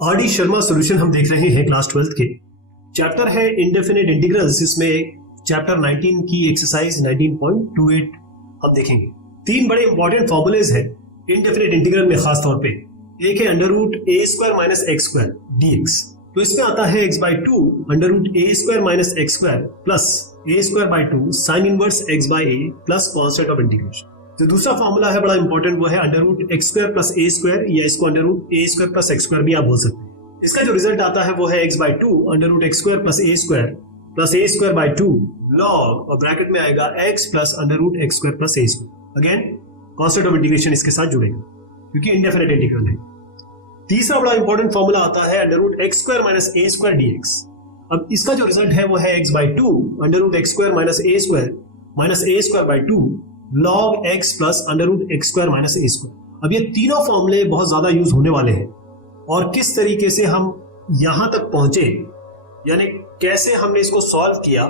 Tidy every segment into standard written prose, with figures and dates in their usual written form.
R D Sharma solution हम देख रहे हैं क्लास 12 के। चैप्टर है इंडेफिनिट इंटीग्रल्स। इसमें चैप्टर 19 की एक्सरसाइज 19.28 हम देखेंगे। तीन बड़े इंपॉर्टेंट फॉर्मूलेज हैं इंडेफिनिट इंटीग्रल में खास तौर पे। एक है under root a square minus x square dx, तो इसमें आता है x by two under root a square minus x square plus a square by two sine inverse x by a plus constant of integration. जो दूसरा formula है बड़ा important, वो है under root x square plus a square, या इसको under root a square plus x square भी आप बोल सकते हैं। इसका जो रिजल्ट आता है वो है x by two under root x square plus a square by two log, और ब्रैकेट में आएगा x plus under root x square plus a square. Again constant of integration इसके साथ जुड़ेगा क्योंकि इंडेफिनिट इंटीग्रल है। तीसरा बड़ा इंपॉर्टेंट फॉर्मूला आता है under root x square minus a square dx। अब इसका जो रिजल्ट है वो है x by two under root x square minus a square by two log x plus under root x square minus a square. अब ये तीनों फॉर्मूले बहुत ज्यादा यूज होने वाले हैं, और किस तरीके से हम यहां तक पहुंचे, यानी कैसे हमने इसको सॉल्व किया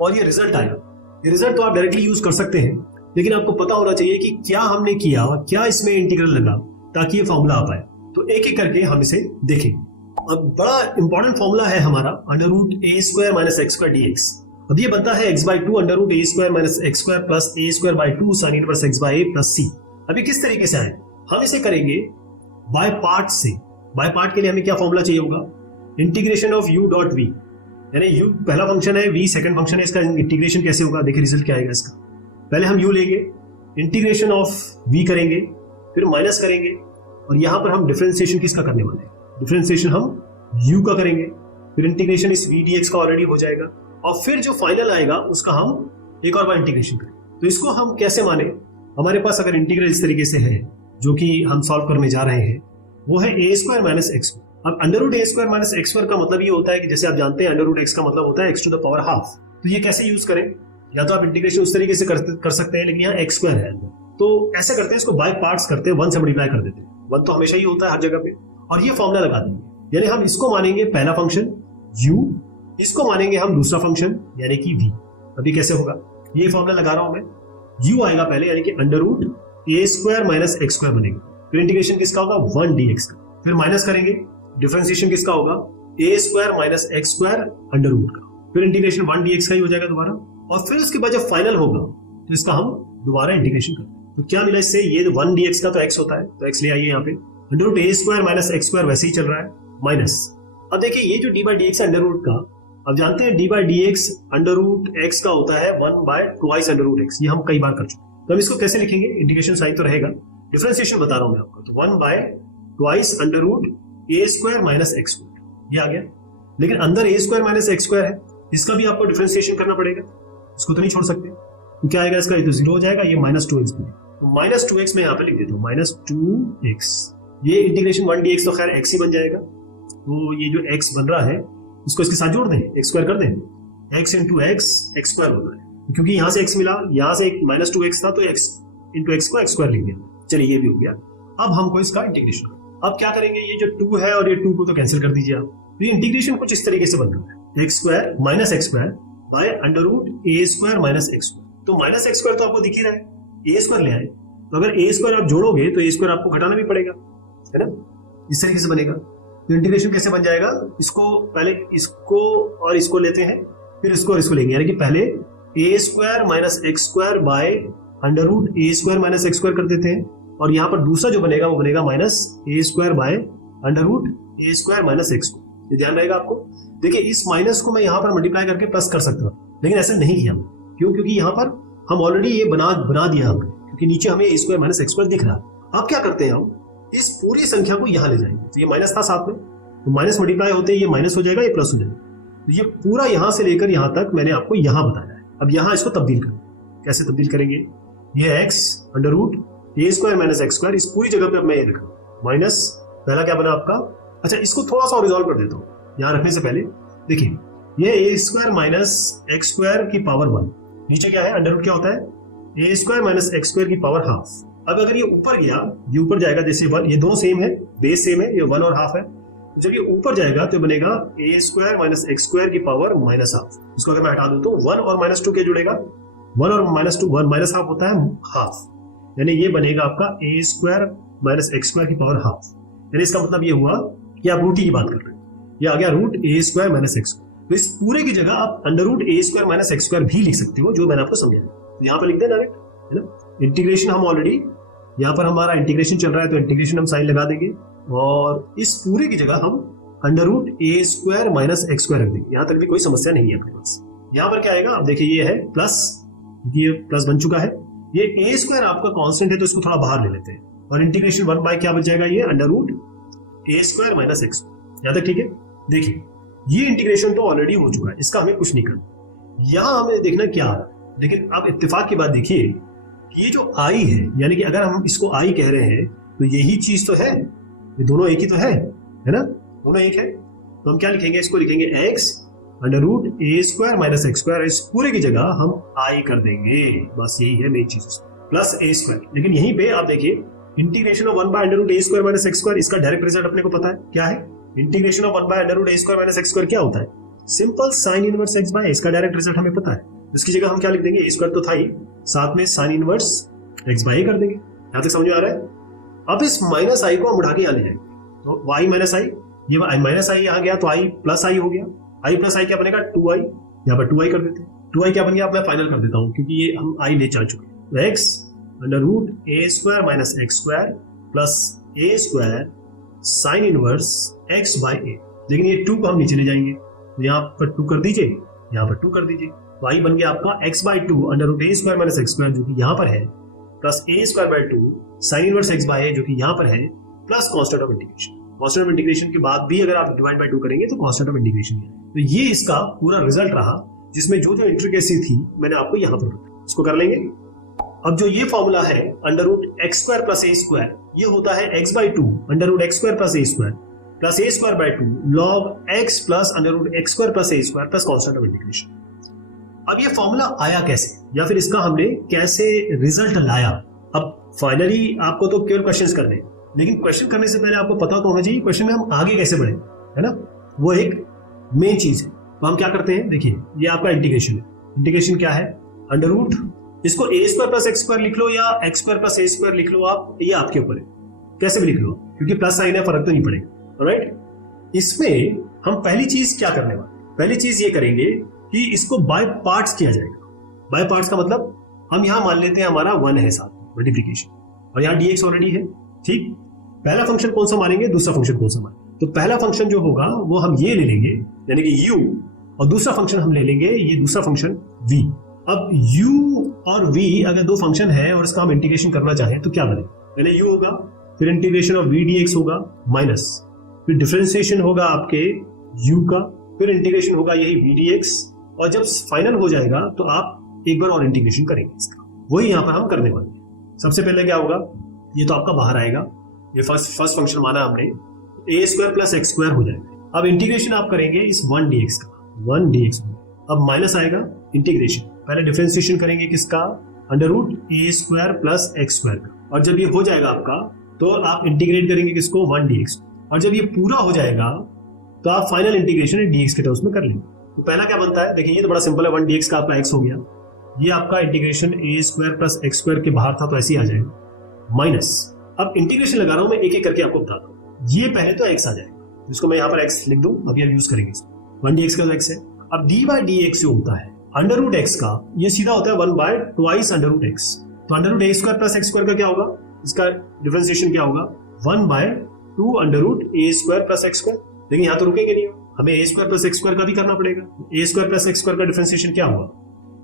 और ये रिजल्ट आया। ये रिजल्ट तो आप डायरेक्टली यूज कर सकते हैं, लेकिन आपको पता होना चाहिए कि क्या हमने किया और क्या इसमें इंटीग्रल लगा ताकि ये फॉर्मूला आ पाए। तो एक एक करके हम इसे देखें। अब बड़ा इंपॉर्टेंट फॉर्मूला है हमारा under root a square minus x square dx। अब ये बनता है x by two under root a square minus x square plus a square by two sine inverse x by a plus c. अभी किस तरीके से आए, हम इसे करेंगे बाय पार्ट से। बाय पार्ट के लिए हमें क्या फॉर्मूला चाहिए होगा, integration of u dot v, यानी u पहला फंक्शन है, v सेकंड फंक्शन है। इसका इंटीग्रेशन कैसे होगा, देखिए रिजल्ट क्या आएगा इसका। पहले हम u लेंगे, इंटीग्रेशन ऑफ v करेंगे, फिर माइनस करेंगे, और यहां पर हम डिफरेंशिएशन किसका करने वाले हैं, डिफरेंशिएशन हम u का करेंगे, फिर इंटीग्रेशन इस v dx का ऑलरेडी हो जाएगा, और फिर जो फाइनल आएगा उसका हम एक और बार इंटीग्रेशन करें। तो इसको हम कैसे माने, हमारे पास अगर इंटीग्रल इस तरीके से है जो कि हम सॉल्व करने जा रहे हैं, वो है ए स्क्वायर माइनस एक्स। अब under root a square minus x square का मतलब ये होता है कि जैसे आप जानते हैं अंडर रूट एक्स का मतलब होता है x to the power half. तो ये कैसे यूज करें, या तो आप इंटीग्रेशन उस तरीके से कर सकते हैं, लेकिन यहाँ एक्स स्क्वायर है तो ऐसे करते हैं, इसको बाय पार्ट्स करते हैं, वन से मल्टीप्लाई कर देते हैं। वन तो हमेशा ही होता है हर जगह पे, और ये फॉर्मूला लगा देंगे। यानी हम इसको मानेंगे पहला फंक्शन u, इसको मानेंगे हम दूसरा फंक्शन यानी कि v। अभी कैसे होगा, ये फॉर्मूला लगा रहा हूं मैं, u आएगा पहले यानी कि under root a square minus x square बनेगा, फिर इंटीग्रेशन किसका होगा 1 dx का, फिर माइनस करेंगे, डिफरेंशिएशन किसका होगा a square minus x square under root का, फिर इंटीग्रेशन 1 dx का ही हो जाएगा दोबारा, और फिर उसके बाद जब फाइनल होगा तो इसका हम दोबारा इंटीग्रेशन करते हैं। तो क्या मिला इससे, ये 1 dx का तो x होता है, तो x ले आइए यहाँ पे, under root a square minus x square वैसे ही चल रहा है, माइनस। अब देखिए ये जो d by d x under root का, अब जानते हैं d by d x under root x का होता है 1 by twice under root x. ये हम कई बार कर चुके हैं, तो हम इसको कैसे लिखेंगे, इंटीग्रेशन साइन तो रहेगा, डिफरेंशिएशन बता रहा हूं मैं आपको, तो 1 by twice under root a square minus x square, ये आ गया। लेकिन अंदर a square minus x square है, इसका भी आपको डिफरेंशिएशन करना पड़ेगा, इसको तो नहीं छोड़ सकते। तो क्या आएगा इसका, ये तो जीरो हो जाएगा, ये माइनस टू एक्स बनेगा, तो माइनस टू एक्स में यहाँ पे लिख देता हूँ, माइनस टू एक्स। ये इंटीग्रेशन 1 dx तो खैर x ही बन जाएगा, तो ये जो x बन रहा है इसको इसके साथ जोड़ दें, एक्स स्क्वायर कर दें, x into x x square होता है, क्योंकि यहाँ से x मिला, यहाँ से एक माइनस टू एक्स था, तो x इंटू एक्स को एक्स स्क्वायर लिख दिया। चलिए ये भी हो गया। अब हमको इसका इंटीग्रेशन, अब क्या करेंगे, ये जो 2 है और ये 2 को तो कैंसिल कर दीजिए आप। तो ये इंटीग्रेशन कुछ इस तरीके से बन रहा है, x square minus x square by under root a square minus x square. तो माइनस एक्स स्क्वायर तो आपको दिख ही रहा है, ए स्क्वायर ले आए, तो अगर ए स्क्वायर आप जोड़ोगे तो ए स्क्वायर आपको घटाना भी पड़ेगा, है ना, इस तरीके से बनेगा। तो इंटीग्रेशन कैसे बन जाएगा, इसको पहले इसको और इसको लेते हैं, फिर इसको और इसको लेंगे, यानी कि पहले a square minus x square by under root a square minus x square कर देते हैं, और यहाँ पर दूसरा जो बनेगा वो बनेगा minus a square by under root a square minus x square. ये ध्यान रहेगा आपको। देखिए इस माइनस को मैं यहाँ पर मल्टीप्लाई करके प्लस कर सकता हूँ, लेकिन ऐसा नहीं किया, क्यों, क्योंकि यहाँ पर हम ऑलरेडी ये बना दिया हमने, क्योंकि नीचे हमें a square minus x square दिख रहा है। अब क्या करते हैं, हम इस पूरी संख्या को यहाँ ले जाएंगे, तो ये माइनस था साथ में, तो माइनस मल्टीप्लाई होते ही ये माइनस हो जाएगा, ये प्लस हो जाएगा। तो ये पूरा यहाँ से लेकर यहाँ तक मैंने आपको यहाँ बताया है। अब यहाँ इसको तब्दील करें, कैसे तब्दील करेंगे, ये x under root a square minus x square, इस पूरी जगह पे अब मैं ये रखा माइनस, पहला क्या बना आपका, अच्छा इसको थोड़ा सा रिजॉल्व कर देता हूँ यहाँ रखने से पहले। देखिए ये ए स्क्वायर माइनस एक्स स्क्वायर की पावर 1, नीचे क्या है अंडर रूट क्या होता है, ए स्क्वायर माइनस एक्स स्क्वायर की पावर हाफ। अब अगर ये ऊपर गया, ये ऊपर जाएगा, जैसे 1, ये दोनों सेम है, बेस सेम है, ये 1 और हाफ है, तो जब ये ऊपर जाएगा तो बनेगा ए स्क्वायर माइनस एक्स स्क्वायर की पावर माइनस हाफ। इसको अगर मैं हटा दूं तो 1 और माइनस 2 क्या जुड़ेगा, 1 और माइनस 2, 1 माइनस हाफ होता है हाफ, यानी ये बनेगा आपका ए स्क्वायर माइनस एक्स स्क्वायर की पावर हाफ। यानी इसका मतलब ये हुआ कि आप रूट की बात कर रहे हैं, ये आ गया root a square minus x. तो इस पूरे की जगह आप under root a square minus x square भी लिख सकते हो, जो मैंने आपको समझाया। तो यहाँ पर लिख दें डायरेक्ट, है ना। इंटीग्रेशन हम ऑलरेडी यहाँ पर हमारा इंटीग्रेशन चल रहा है, तो इंटीग्रेशन हम साइन लगा देंगे और इस पूरे की जगह हम under root a square minus x square रख देंगे। यहाँ तक भी कोई समस्या नहीं है अपने पास। यहाँ पर क्या आएगा, अब देखिए ये है प्लस, ये प्लस बन चुका है, ये ए स्क्वायर आपका कांस्टेंट है तो इसको थोड़ा बाहर ले लेते हैं और इंटीग्रेशन 1 बाय क्या बच जाएगा, ये under root a square minus x. यहाँ तक ठीक है। देखिए ये इंटीग्रेशन तो ऑलरेडी हो चुका है, इसका हमें कुछ नहीं करना। यहाँ हमें देखना क्या आ रहा है, लेकिन आप इत्तेफाक की बात देखिए कि ये जो आई है, यानी कि अगर हम इसको आई कह रहे हैं तो यही चीज तो है, ये दोनों एक ही तो है ना, दोनों एक है। तो हम क्या लिखेंगे, इसको लिखेंगे x under root a square minus x square. इस पूरे की जगह हम आई कर देंगे, बस यही है मेन चीज, प्लस ए स्क्वायर। लेकिन यहीं पे आप देखिए integration of 1 by under root a square minus x square, इसका डायरेक्ट रिजल्ट अपने को पता है क्या है। Integration of 1 by under root a square minus x square क्या होता है, simple sine inverse x by, इसका डायरेक्ट रिजल्ट हमें पता है। इसकी जगह हम क्या लिख देंगे, ए स्क्वायर तो था ही, साथ में साइन इनवर्स एक्स बाय कर देंगे। यहां तक समझ में आ रहा है। अब इस माइनस आई को हम उठा के यहां ले जाएंगे, तो वाई माइनस आई, ये माइनस आई यहां गया तो आई प्लस आई हो गया। आई प्लस आई क्या बनेगा, 2i, यहाँ पर 2i कर देते हैं। 2i क्या बन गया, अब मैं फाइनल कर देता हूं क्योंकि ये हम i ले जा चुके हैं। तो x under root a square minus x square plus a square sine inverse x by a. लेकिन ये 2 को हम नीचे ले जाएंगे, तो यहाँ पर 2 कर दीजिए, यहाँ पर 2 कर दीजिए, तो i बन गया आपका x by 2 under root a square minus x square जो कि यहाँ पर है, plus a square by 2 sine inverse x by a जो कि यहाँ पर है, plus constant of integration. Constant of integration के बाद भी अगर आप डिवाइड बाय 2 करेंगे तो कॉन्स्टेंट ऑफ इंटीग्रेशन है। तो ये इसका पूरा रिजल्ट रहा, जिसमें जो जो इंट्रिकेसी थी मैंने आपको यहाँ पर बताया। इसको कर लेंगे। अब जो ये फॉर्मूला है under root x square plus a square, ये होता है x by 2 under root x square plus a square plus a square by 2 log x plus under root x square plus a square plus constant of integration. अब ये formula आया कैसे, या फिर इसका हमने कैसे रिजल्ट लाया। अब फाइनली आपको तो केवल क्वेश्चंस करने हैं, लेकिन क्वेश्चन करने से पहले आपको पता तो होना चाहिए क्वेश्चन में हम आगे कैसे बढ़े, है ना। वो एक मेन चीज है। तो हम क्या करते हैं, देखिए ये आपका इंटीग्रेशन है। इंटीग्रेशन क्या है, अंडर रूट, इसको ए स्क्वायर प्लस एक्स स्क्वायर लिख लो या x square plus a square लिख लो आप, ये आपके ऊपर है, कैसे भी लिख लो, क्योंकि प्लस साइन है, फर्क तो नहीं पड़ेगा। राइट। इसमें हम पहली चीज क्या करने वाले, पहली चीज ये करेंगे कि इसको बाय पार्ट्स किया जाएगा। बाय पार्ट्स का मतलब हम यहां मान लेते हैं हमारा 1 है साथ मल्टीप्लिकेशन, और यहाँ dx ऑलरेडी है। ठीक, पहला फंक्शन कौन सा मानेंगे, दूसरा फंक्शन कौन सा मानेंगे। तो पहला फंक्शन जो होगा वो हम ये ले लेंगे, यानी कि u, और दूसरा फंक्शन हम ले लेंगे ये दूसरा फंक्शन v। अब u और v अगर दो फंक्शन है और इसका हम इंटीग्रेशन करना चाहें तो क्या बनेगा, पहले u होगा, फिर इंटीग्रेशन ऑफ v dx होगा माइनस, फिर डिफरेंशिएशन होगा आपके u का, फिर इंटीग्रेशन होगा यही v dx, और जब फाइनल हो जाएगा तो आप एक बार और इंटीग्रेशन करेंगे इसका। वही यहाँ पर हम करने वाले हैं। सबसे पहले क्या होगा, ये तो आपका बाहर आएगा, ये फर्स्ट फंक्शन माना हमने, ए स्क्वायर प्लस एक्स स्क्वायर हो जाएगा। अब इंटीग्रेशन आप करेंगे इस 1 dx का, 1 dx में अब माइनस आएगा इंटीग्रेशन, पहले डिफरेंशिएशन करेंगे किसका, under root a square plus x square का, और जब ये हो जाएगा आपका तो आप इंटीग्रेट करेंगे किसको, 1 dx, और जब ये पूरा हो जाएगा तो आप फाइनल इंटीग्रेशन dx के टर्म्स में कर लेंगे। तो पहला क्या बनता है, देखिए ये तो बड़ा सिंपल है, 1 dx का आपका x हो गया, ये आपका इंटीग्रेशन ए स्क्वायर प्लस एक्स स्क्वायर के बाहर था तो ऐसे ही आ जाएगा, माइनस, अब इंटीग्रेशन लगा रहा हूं मैं एक एक करके आपको बताता हूं। ये पहले तो x आ जाएगा, जिसको मैं यहाँ पर x लिख दूं, अभी हम यूज करेंगे इसको, 1 dx का x है। अब d बाई dx जो होता है अंडर रूट x का, ये सीधा होता है 1 by twice under root x। तो under root a square plus x square का क्या होगा, इसका डिफरेंशिएशन क्या होगा, 1 by 2 under root a square plus x square. लेकिन यहाँ तो रुकेंगे नहीं, हमें a square plus x square का भी करना पड़ेगा। A square plus x square का डिफरेंशिएशन क्या होगा,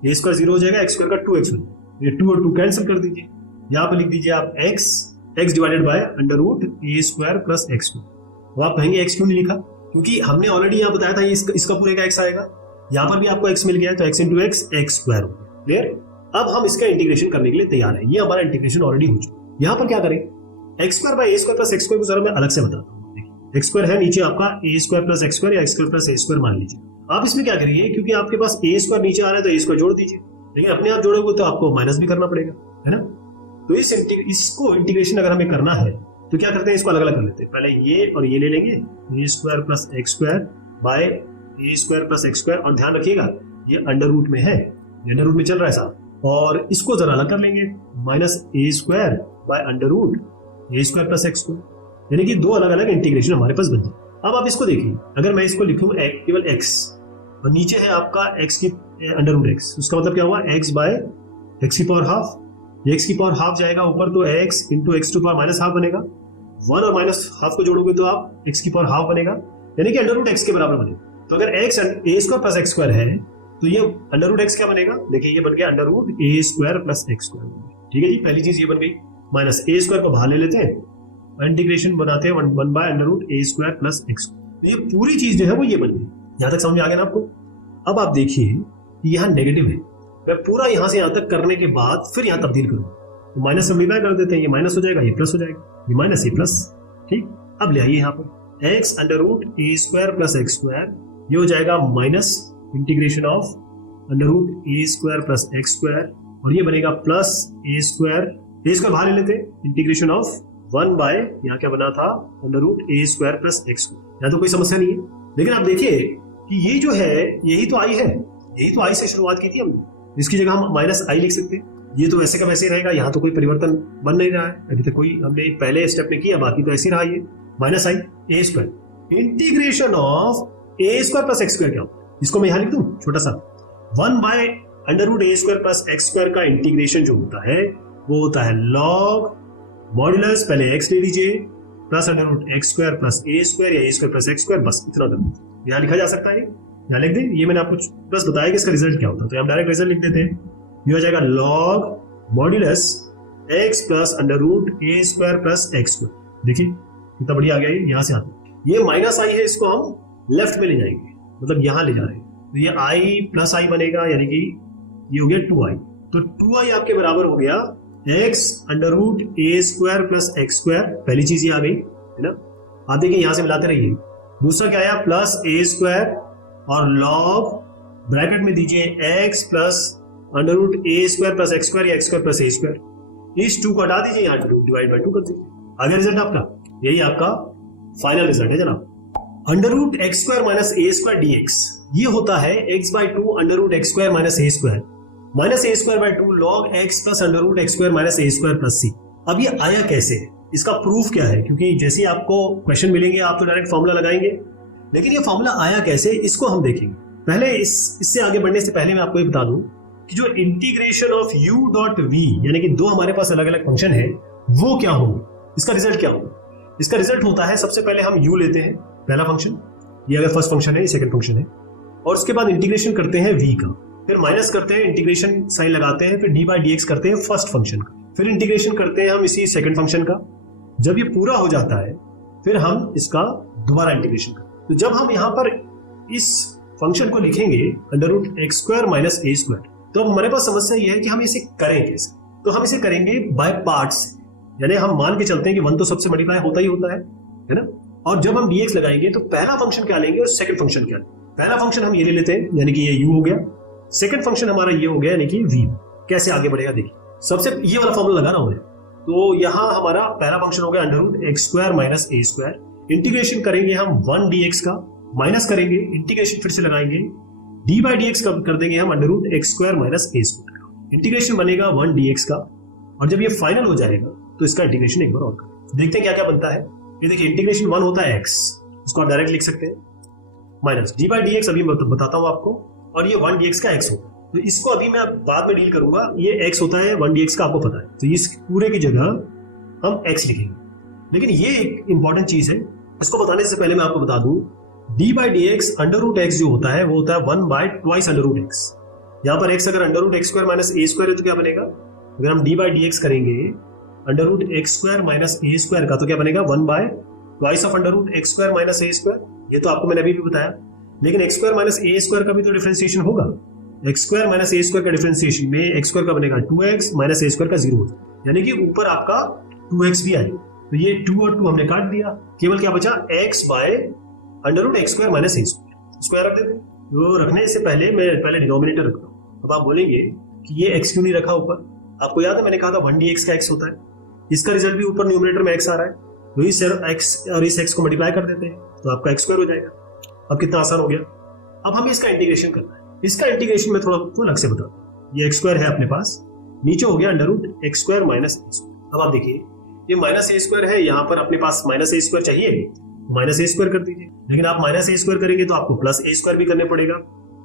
ए स्क्वायर 0 हो जाएगा, एक्स स्क्वायर का 2x हो जाएगा, ये 2 और 2 कैंसिल कर दीजिए, यहाँ पर लिख दीजिए आप x divided by under root a square plus x square. वो आप कहेंगे x क्यों नहीं लिखा, क्योंकि हमने ऑलरेडी यहाँ बताया था इसका पूरे का x आएगा, यहाँ पर भी आपको x मिल गया है तो x इंटू एक्स स्क्वायर हो गया। क्लियर। अब हम इसका इंटीग्रेशन करने के लिए तैयार है, ये हमारा इंटीग्रेशन ऑलरेडी हो चुका। यहाँ पर क्या करें, x square by a square plus x square को जरा मैं अलग से बताता हूँ। एक्स स्क्वायर है नीचे आपका ए स्क्वायर प्लस एक्स स्क्वायर या x square plus a square मान लीजिए। आप इसमें क्या करिए, क्योंकि आपके पास ए स्क्वायर नीचे आ रहा है तो ए स्क्वायर जोड़ दीजिए, लेकिन अपने आप जोड़ोगे तो आपको माइनस भी करना पड़ेगा, है ना। तो इसको इंटीग्रेशन अगर हमें करना है तो क्या करते हैं, इसको अलग अलग कर लेते हैं। पहले ये और ये ले लेंगे, a square plus x square by a square plus x square, और ध्यान रखिएगा ये अंडर रूट में है, अंडर रूट में चल रहा है साहब, और इसको जरा अलग कर लेंगे, minus a square by under root a square plus x square, यानी कि दो अलग अलग इंटीग्रेशन हमारे पास बन जाए। अब आप इसको देखिए, अगर मैं इसको लिखूं केवल x और नीचे है आपका x की अंडर रूट x, उसका मतलब क्या हुआ x बाय x की पावर हाफ, x की पावर हाफ जाएगा ऊपर तो x into x to power minus half बनेगा, 1 और माइनस हाफ को जोड़ोगे तो आप x की पावर हाफ बनेगा, यानी कि अंडर रूट x के बराबर बनेगा। तो अगर x a square plus x square है तो ये अंडर रूट x क्या बनेगा, देखिए ये बन गया under root a square plus x square. ठीक है जी, पहली चीज ये बन गई, माइनस a स्क्वायर को बाहर ले लेते हैं, इंटीग्रेशन बनाते हैं 1 by under root a square plus x। तो ये पूरी चीज जो है वो ये बन गई। यहां तक समझ में आ गया ना आपको। अब आप देखिए कि यहाँ नेगेटिव है, मैं पूरा यहां से यहां तक करने के बाद फिर यहां तब्दील करूँ तो माइनस सिंप्लीफाई कर देते हैं, ये माइनस हो जाएगा, ये प्लस हो जाएगा, ये माइनस ये प्लस। ठीक, अब ले आइए यहाँ पर x under root a square plus x square, ये हो जाएगा minus integration of under root a square plus x square, और ये बनेगा प्लस a स्क्वायर बाहर ले लेते हैं, इंटीग्रेशन ऑफ 1 बाय यहाँ क्या बना था under root a square plus x square. यहाँ तो कोई समस्या नहीं है, लेकिन आप देखिए कि ये जो है यही तो आई है, यही तो आई से शुरुआत की थी हमने, इसकी जगह हम माइनस आई लिख सकते हैं, ये तो वैसे का वैसे रहेगा, यहाँ तो कोई परिवर्तन बन नहीं रहा है, अभी तक कोई हमने पहले स्टेप में किया, बाकी तो ऐसे रहा, ये minus I a square integration of a square plus x square, क्या होता है इसको मैं यहाँ लिख दूं छोटा सा, 1 by under root a square plus x square का इंटीग्रेशन जो होता है वो होता है लॉग मॉड्यूलस, पहले x ले लीजिए plus under root x square plus a square या a square plus x square, बस इतना कर यहाँ लिखा जा सकता है, यहाँ लिख दें, ये मैंने आपको बस बताया कि इसका रिजल्ट क्या होता है, तो हम डायरेक्ट रिजल्ट लिख देते हैं, ये हो जाएगा log modulus x plus under root a square plus x square. देखिए कितना बढ़िया आ गया, ये यहाँ से आता, ये माइनस आई है, इसको हम लेफ्ट में ले जाएंगे, मतलब यहाँ ले जा रहे हैं, तो ये i प्लस आई बनेगा, यानी कि ये हो गया 2i, तो 2i आपके बराबर हो गया x under root a square plus x square, पहली चीज ये आ गई है ना। आप देखिए यहां से मिलाते रहिए, दूसरा क्या आया प्लस a स्क्वायर और लॉग ब्रैकेट में दीजिए x plus under root a square plus x square या x square plus a square, इस 2 को हटा दीजिए, यहाँ डिवाइड बाय 2 कर दीजिए, आगे रिजल्ट आपका यही आपका फाइनल रिजल्ट है जनाब। Under root x square minus a square dx, ये होता है x by 2 under root x square minus a square minus a square by 2 log x plus under root x square minus a square plus c। अब ये आया कैसे, इसका proof क्या है, क्योंकि जैसे आपको क्वेश्चन मिलेंगे आप तो डायरेक्ट फॉर्मूला लगाएंगे, लेकिन ये फॉर्मूला आया कैसे इसको हम देखेंगे। पहले इससे आगे बढ़ने से पहले मैं आपको ये बता दूं कि जो integration of u dot v, यानी कि दो हमारे पास अलग अलग फंक्शन है, वो क्या होंगे, इसका रिजल्ट क्या होगा। इसका रिजल्ट होता है, सबसे पहले हम u लेते हैं पहला फंक्शन, ये अगर फर्स्ट फंक्शन है, ये सेकंड फंक्शन है, और उसके बाद इंटीग्रेशन करते हैं v का, फिर माइनस करते हैं, इंटीग्रेशन साइन लगाते हैं, फिर डी बाई डी एक्स करते हैं फर्स्ट फंक्शन का, फिर इंटीग्रेशन करते हैं हम इसी सेकंड फंक्शन का। जब ये पूरा हो जाता है फिर हम इसका दोबारा इंटीग्रेशन करते हैं। तो जब हम यहाँ पर इस फंक्शन को लिखेंगे under root x square minus a square, तो हमारे पास समस्या ये है कि हम इसे करें कैसे। तो हम इसे करेंगे बाय पार्ट्स, यानी हम मान के चलते हैं कि 1 तो सबसे मल्टीप्लाई होता ही होता है ना। और जब हम dx लगाएंगे तो पहला फंक्शन क्या लेंगे और सेकंड फंक्शन क्या लेंगे। पहला फंक्शन हम ये ले लेते हैं, यानी कि ये u हो गया, सेकंड फंक्शन हमारा ये हो गया, यानी कि v। कैसे आगे बढ़ेगा देखिए, सबसे ये वाला फॉर्मूला लगाना होगा। तो यहाँ हमारा पहला फंक्शन हो गया under root x square minus a square, integration करेंगे हम 1 dx का, माइनस करेंगे, इंटीग्रेशन फिर से लगाएंगे, डी बाई डी एक्स कर देंगे हम under root x square minus a square, integration बनेगा 1 dx का, और जब ये फाइनल हो जाएगा तो इसका इंटीग्रेशन एक बार और करें, देखते हैं क्या क्या बनता है। ये देखिए इंटीग्रेशन 1 होता है x, उसको आप डायरेक्ट लिख सकते हैं, minus D by d x अभी मैं बताता हूँ आपको, और ये 1 dx का x होता है, तो इसको अभी मैं बाद में डील करूंगा। ये x होता है 1 dx का, आपको पता है, तो इस पूरे की जगह हम x लिखेंगे। लेकिन ये एक इंपॉर्टेंट चीज है, इसको बताने से पहले मैं आपको बता दूं, d by d x under root x जो होता है वो होता है 1 by twice under root x. यहाँ पर x अगर under root x square minus a square है तो क्या बनेगा, अगर हम डी बाई डी एक्स करेंगे under root x square minus a square का, तो क्या बनेगा 1 by twice of under root x square minus a square. ये तो आपको मैंने अभी भी बताया, लेकिन x square minus a square का भी तो डिफरेंशिएशन होगा। X square minus a square का डिफरेंशिएशन में एक्स स्क्वायर का बनेगा 2x माइनस ए स्क्वायर का 0 होता है, यानी कि ऊपर आपका 2x भी आएगा। तो ये 2 और 2 हमने काट दिया, केवल क्या बचा x by under root x square minus a square. Square रख देते, तो रखने से पहले मैं पहले डिनोमिनेटर रखता हूँ। अब आप बोलेंगे कि ये x क्यों नहीं रखा ऊपर, आपको याद है मैंने कहा था 1 dx का x होता है, इसका रिजल्ट भी ऊपर न्यूमरेटर में x आ रहा है, तो इस x और इस x को मल्टीप्लाई कर देते हैं तो आपका x स्क्वायर हो जाएगा। अब कितना आसान हो गया। अब हमें इसका इंटीग्रेशन करना है, इसका इंटीग्रेशन में थोड़ा तो अलग से बताता हूँ। ये एक्स स्क्वायर है अपने पास, नीचे हो गया under root x square minus a square. अब आप देखिए ये माइनस ए स्क्वायर है, यहाँ पर अपने पास माइनस ए स्क्वायर चाहिए, माइनस ए स्क्वायर कर दीजिए, लेकिन आप माइनस ए स्क्वायर करेंगे तो आपको प्लस ए स्क्वायर भी करने पड़ेगा,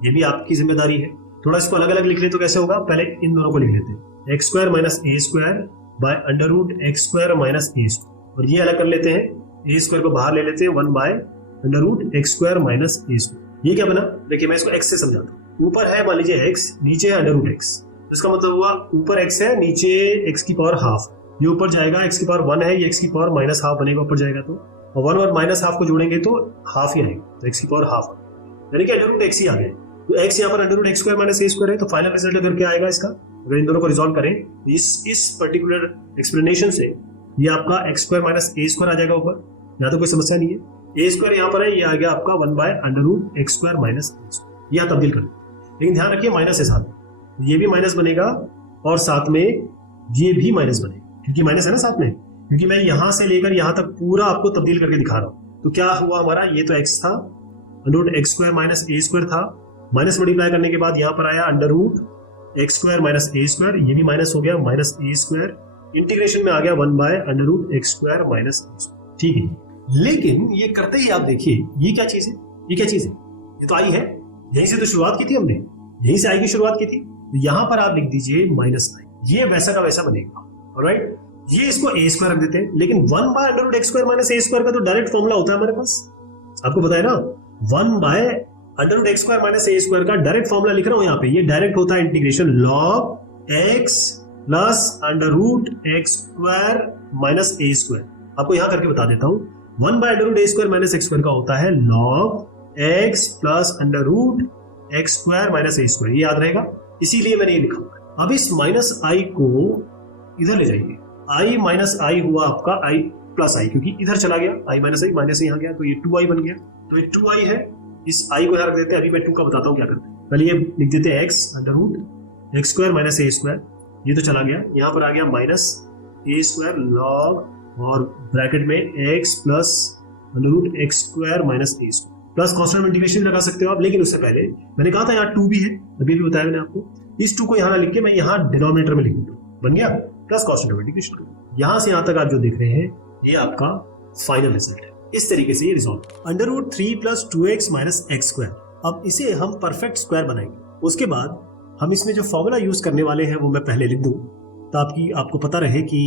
ये भी आपकी जिम्मेदारी है। थोड़ा इसको अलग अलग लिख ले तो कैसे होगा, पहले इन दोनों को लिख लेते हैं, x square minus a square by under root x square minus a square, और ये अलग कर लेते हैं, ए स्क्वायर को बाहर ले लेते हैं, 1 by under root x square minus a square. ये क्या बना, देखिए मैं इसको एक्स से समझाता हूँ। ऊपर है मान लीजिए एक्स, नीचे है अंडर रूट एक्स, इसका मतलब हुआ ऊपर एक्स है, नीचे एक्स की पावर हाफ, ये ऊपर जाएगा, एक्स की पावर 1 है, ये एक्स की पावर माइनस हाफ बनेगा ऊपर जाएगा तो, और 1 और माइनस हाफ को जोड़ेंगे तो हाफ ही आएगा, तो एक्स की पावर हाफ, यानी कि अंडर रूट एक्स ही आ गया। तो एक्स यहाँ पर under root x square minus a square है, तो फाइनल रिजल्ट अगर क्या आएगा इसका, अगर इन दोनों को रिजॉल्व करें इस पर्टिकुलर एक्सप्लेनेशन से, ये आपका x square minus a square आ जाएगा ऊपर, यहाँ तो कोई समस्या नहीं है। ए स्क्वायर यहाँ पर है, ये आ गया आपका 1 by under root x square minus a square, यहाँ तब्दील करें, लेकिन ध्यान रखिए माइनस है साथ में, ये भी माइनस बनेगा और साथ में ये भी माइनस बनेगा, क्योंकि माइनस है ना साथ में, क्योंकि मैं यहां से लेकर यहां तक पूरा आपको तब्दील करके दिखा रहा हूं। तो क्या हुआ हमारा, ये तो एक्स था, under root x square minus a square था, माइनस मल्टीप्लाई करने के बाद यहां पर आया under root x square minus a square, ये भी माइनस हो गया, माइनस ए स्क्वायर, इंटीग्रेशन में आ गया 1 by under root x square minus a square, ठीक है। लेकिन ये करते ही आप देखिए ये क्या चीज है, ये क्या चीज है, ये तो आई है, यहीं से तो शुरुआत की थी हमने, यहीं से आई की शुरुआत की थी, तो यहां पर आप लिख दीजिए माइनस आई, ये वैसा का वैसा बनेगा, ऑलराइट। ये इसको ए स्क्वायर रख देते हैं, लेकिन 1 by under root x square minus a square का तो डायरेक्ट फॉर्मूला होता है हमारे पास, आपको पता है ना, 1 by under root x square minus a square का डायरेक्ट फॉर्मूला लिख रहा हूं यहाँ पे, ये डायरेक्ट होता है integration log x plus under root x square minus a square. आपको यहां करके बता देता हूं, 1 by under root a square minus x square का होता है log x plus under root x square minus a square, ये याद रहेगा, इसीलिए मैंने ये लिखा। अब इस माइनस आई को इधर ले जाइए, आई माइनस आई हुआ आपका आई प्लस आई, क्योंकि इधर चला गया आई माइनस आई, माइनस यहाँ गया तो ये 2i बन गया, तो ये 2i है, इस आई को यहां रख देते हैं। अभी मैं 2 का बताता हूँ क्या करते हैं, पहले ये लिख देते हैं x under root x square minus a square, ये तो चला गया, यहाँ पर आ गया माइनस ए स्क्वायर लॉग और ब्रैकेट में x plus under root x square minus a square, plus constant integration लगा सकते हो आप, लेकिन उससे पहले मैंने कहा था यहाँ 2 भी है, अभी भी बताया मैंने आपको, इस 2 को यहाँ लिख के मैं यहाँ डिनोमिनेटर में लिख दूँ, बन गया प्लस कॉन्स्टेंट इंटीग्रेशन। यहां से यहां तक आप जो देख रहे हैं ये आपका फाइनल रिजल्ट है, इस तरीके से ये resolve under root 3 plus 2x minus x square. अब इसे हम परफेक्ट स्क्वायर बनाएंगे, उसके बाद हम इसमें जो फॉर्मूला यूज करने वाले हैं वो मैं पहले लिख दूं, ताकि आपको पता रहे कि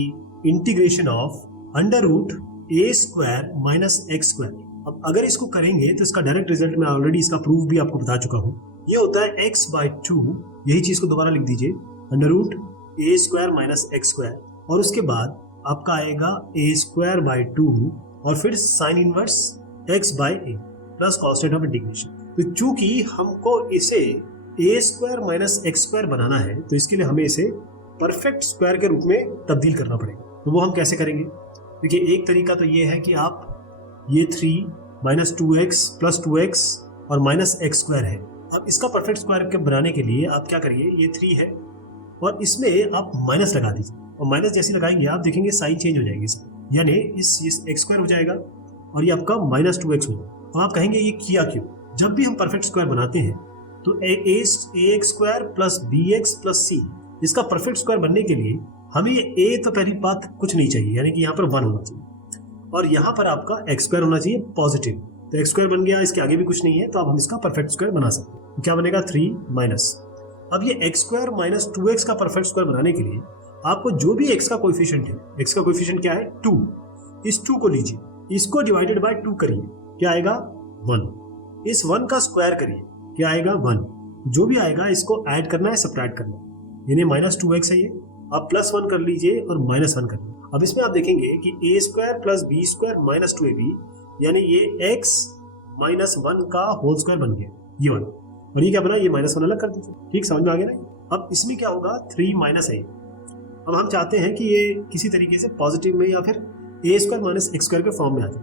integration of under root a square minus x square. अब अगर इसको करेंगे तो इसका डायरेक्ट रिजल्ट मैं ऑलरेडी इसका प्रूफ भी आपको बता चुका हूं, ये होता है x बाय 2, यही चीज को दोबारा लिख दीजिए, under root a square minus x square, और उसके बाद आपका आएगा ए स्क्वायर बाय 2 और फिर sine inverse x by a plus constant of integration. तो चूंकि हमको इसे a square minus x square बनाना है, तो इसके लिए हमें इसे परफेक्ट स्क्वायर के रूप में तब्दील करना पड़ेगा। तो वो हम कैसे करेंगे, देखिए एक तरीका तो ये है कि आप ये 3 माइनस 2x प्लस 2x और माइनस एक्स स्क्वायर है, अब इसका परफेक्ट स्क्वायर के बनाने के लिए आप क्या करिए, ये 3 है और इसमें आप माइनस लगा दीजिए, और माइनस जैसे लगाएंगे आप देखेंगे साइन चेंज हो जाएगी, यानी इस एक्स स्क्वायर हो जाएगा और ये आपका माइनस 2x हो जाएगा। अब आप कहेंगे ये किया क्यों, जब भी हम परफेक्ट स्क्वायर बनाते हैं तो a x square plus b x plus c, इसका परफेक्ट स्क्वायर बनने के लिए हमें ये ए तो पहली बात कुछ नहीं चाहिए, यानी कि यहाँ पर 1 होना चाहिए और यहाँ पर आपका एक्स स्क्वायर होना चाहिए पॉजिटिव, तो एक्स स्क्वायर बन गया, इसके आगे भी कुछ नहीं है, तो अब हम इसका परफेक्ट स्क्वायर बना सकते हैं। तो क्या बनेगा 3 माइनस, अब ये एक्स स्क्वायर माइनस 2x का परफेक्ट स्क्वायर बनाने के लिए आपको जो भी x का कोएफिशिएंट है, x का कोएफिशिएंट क्या है 2, इस 2 को लीजिए, इसको डिवाइडेड बाय 2 करिए, क्या आएगा 1, इस 1 का स्क्वायर करिए, क्या आएगा 1, जो भी आएगा इसको ऐड करना है सब्ट्रैक्ट करना है, यानी माइनस 2x है ये, आप प्लस 1 कर लीजिए और माइनस 1 कर लीजिए। अब इसमें आप देखेंगे कि a square plus b square minus 2ab, यानी ये x माइनस 1 का होल स्क्वायर बन गया, ये वाला, और ये क्या बना, ये माइनस 1 अलग कर दीजिए, ठीक समझ में आ गया ना। अब इसमें क्या होगा 3 माइनस a, अब हम चाहते हैं कि ये किसी तरीके से पॉजिटिव में या फिर ए स्क्वायर माइनस एक्स स्क्वायर के फॉर्म में आ जाए,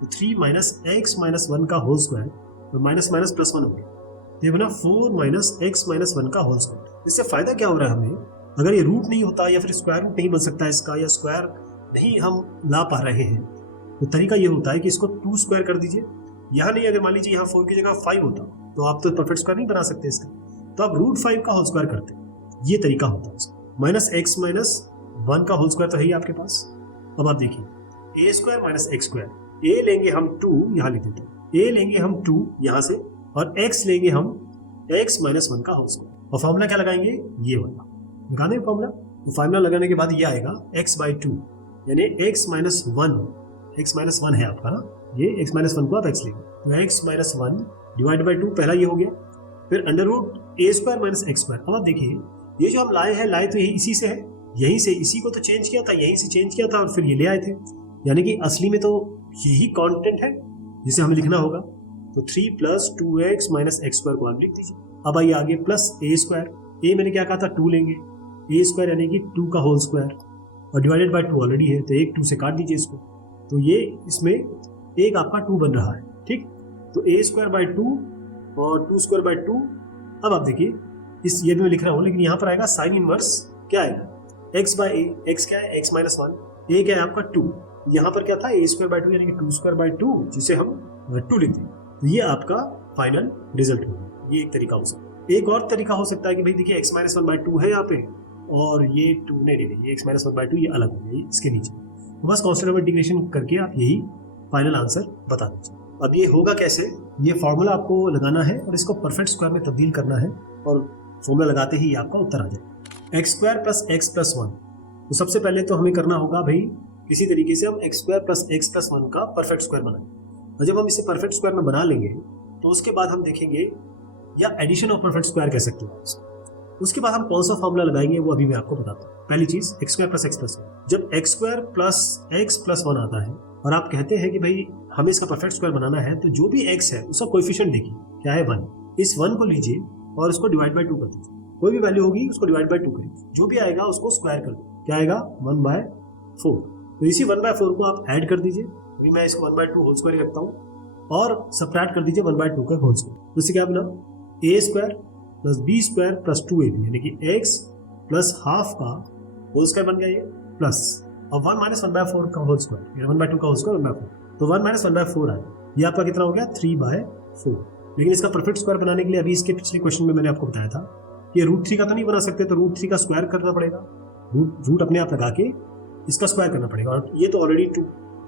तो 3 माइनस एक्स माइनस 1 का होल स्क्वायर, तो माइनस माइनस प्लस 1 हो गया, ये बना 4 माइनस एक्स माइनस 1 का होल स्क्वायर। इससे फायदा क्या हो रहा है हमें, अगर ये रूट नहीं होता या फिर स्क्वायर रूट नहीं बन सकता इसका, या स्क्वायर नहीं हम ला पा रहे हैं, तो तरीका ये होता है कि इसको 2 स्क्वायर कर दीजिए, यहाँ नहीं, अगर मान लीजिए यहाँ 4 की जगह 5 होता तो आप तो परफेक्ट स्क्वायर नहीं बना सकते इसका, तो आप रूट 5 का होल स्क्वायर करते, ये तरीका होता है उसका। माइनस एक्स माइनस 1 का होल स्क्वायर तो है ही आपके पास। अब आप देखिए a square minus x square, ए लेंगे हम 2, यहाँ लिख देते हैं, ए लेंगे हम 2 यहाँ से, और x लेंगे हम x माइनस 1 का होल स्क्वायर, और फॉर्मूला क्या लगाएंगे, ये वाला लगा दें फॉर्मूला। तो फॉर्मूला लगाने के बाद ये आएगा x/2 यानी x माइनस 1 है आपका ना, ये x माइनस 1 को आप x लेंगे, तो x माइनस 1 डिवाइड बाई 2 पहला ये हो गया, फिर under root a square minus x square. अब आप देखिए ये जो हम लाए तो यही इसी से है, यहीं से इसी को तो चेंज किया था, यहीं से चेंज किया था और फिर ये ले आए थे, यानी कि असली में तो यही कांस्टेंट है जिसे हमें लिखना होगा। तो 3 plus 2x minus x square को आप लिख दीजिए। अब आइए आगे प्लस ए स्क्वायर, ए मैंने क्या कहा था 2 लेंगे, ए स्क्वायर यानी कि 2 का होल स्क्वायर और डिवाइडेड बाय 2 ऑलरेडी है, तो एक 2 से काट दीजिए इसको, तो ये इसमें एक आपका 2 बन रहा है, ठीक। तो ए स्क्वायर बाई 2 और 2 स्क्वायर बाई 2। अब आप देखिए इस ये भी मैं लिख रहा हूँ, लेकिन यहाँ पर आएगा साइन इनवर्स क्या आएगा, x बाई ए, एक्स क्या है x माइनस 1, ए क्या है आपका 2, यहाँ पर क्या था ए स्क्वायर बाई 2 यानी कि 2 स्क्वायर बाई 2 जिसे हम 2 लिख दें, तो ये आपका फाइनल रिजल्ट होगा। ये एक तरीका हो सकता है। एक और तरीका हो सकता है कि भाई देखिए x माइनस 1 बाई 2 है यहाँ पे और ये 2 नहीं, ये x माइनस 1 बाई 2 ये अलग हो गया इसके नीचे, तो बस कांस्टेंट ऑफ इंटीग्रेशन करके आप यही फाइनल आंसर बता दीजिए। अब ये होगा कैसे, ये फॉर्मूला आपको लगाना है और इसको परफेक्ट स्क्वायर में तब्दील करना है और फॉर्मूला लगाते ही आपका उत्तर आ जाएगा x square plus x plus 1। तो सबसे पहले तो हमें करना होगा भाई किसी तरीके से हम x square plus x plus 1 का परफेक्ट स्क्वायर बनाएं, और जब हम इसे परफेक्ट स्क्वायर में बना लेंगे तो उसके बाद हम देखेंगे, या एडिशन ऑफ परफेक्ट स्क्वायर कह सकते हैं, उसके बाद हम कौन सा फॉर्मूला लगाएंगे वो अभी मैं आपको बताता हूँ। पहली चीज x square plus x plus 1, जब x square plus x plus 1 आता है और आप कहते हैं कि भाई हमें इसका परफेक्ट स्क्वायर बनाना है, तो जो भी x है उसका कोएफिशिएंट देखिए क्या है 1, इस 1 को लीजिए और उसको डिवाइड बाय 2 कर दीजिए, कोई भी वैल्यू होगी उसको डिवाइड बाय 2 करिए, जो भी आएगा उसको स्क्वायर कर दो, क्या आएगा 1/4। तो इसी 1/4 को आप ऐड कर दीजिए, अभी मैं इसको 1/2 होल स्क्वायर रखता हूँ, और सबट्रैक्ट कर दीजिए 1/2 का होल स्क्वायर, तो इससे क्या बना a square plus b square plus 2ab यानी कि x प्लस हाफ का होल स्क्वायर बन गया ये, प्लस और 1 माइनस 1/4 का होल स्क्वायर, 1/2 का होल स्क्वायर 1/4, तो 1 माइनस 1/4 आया, ये आपका कितना हो गया 3/4। लेकिन इसका परफेक्ट स्क्वायर बनाने के लिए अभी इसके पिछले क्वेश्चन में मैंने आपको बताया था कि √3 का तो नहीं बना सकते, तो √3 का स्क्वायर करना पड़ेगा, रूट अपने आप लगा के इसका स्क्वायर करना पड़ेगा, और ये तो ऑलरेडी 2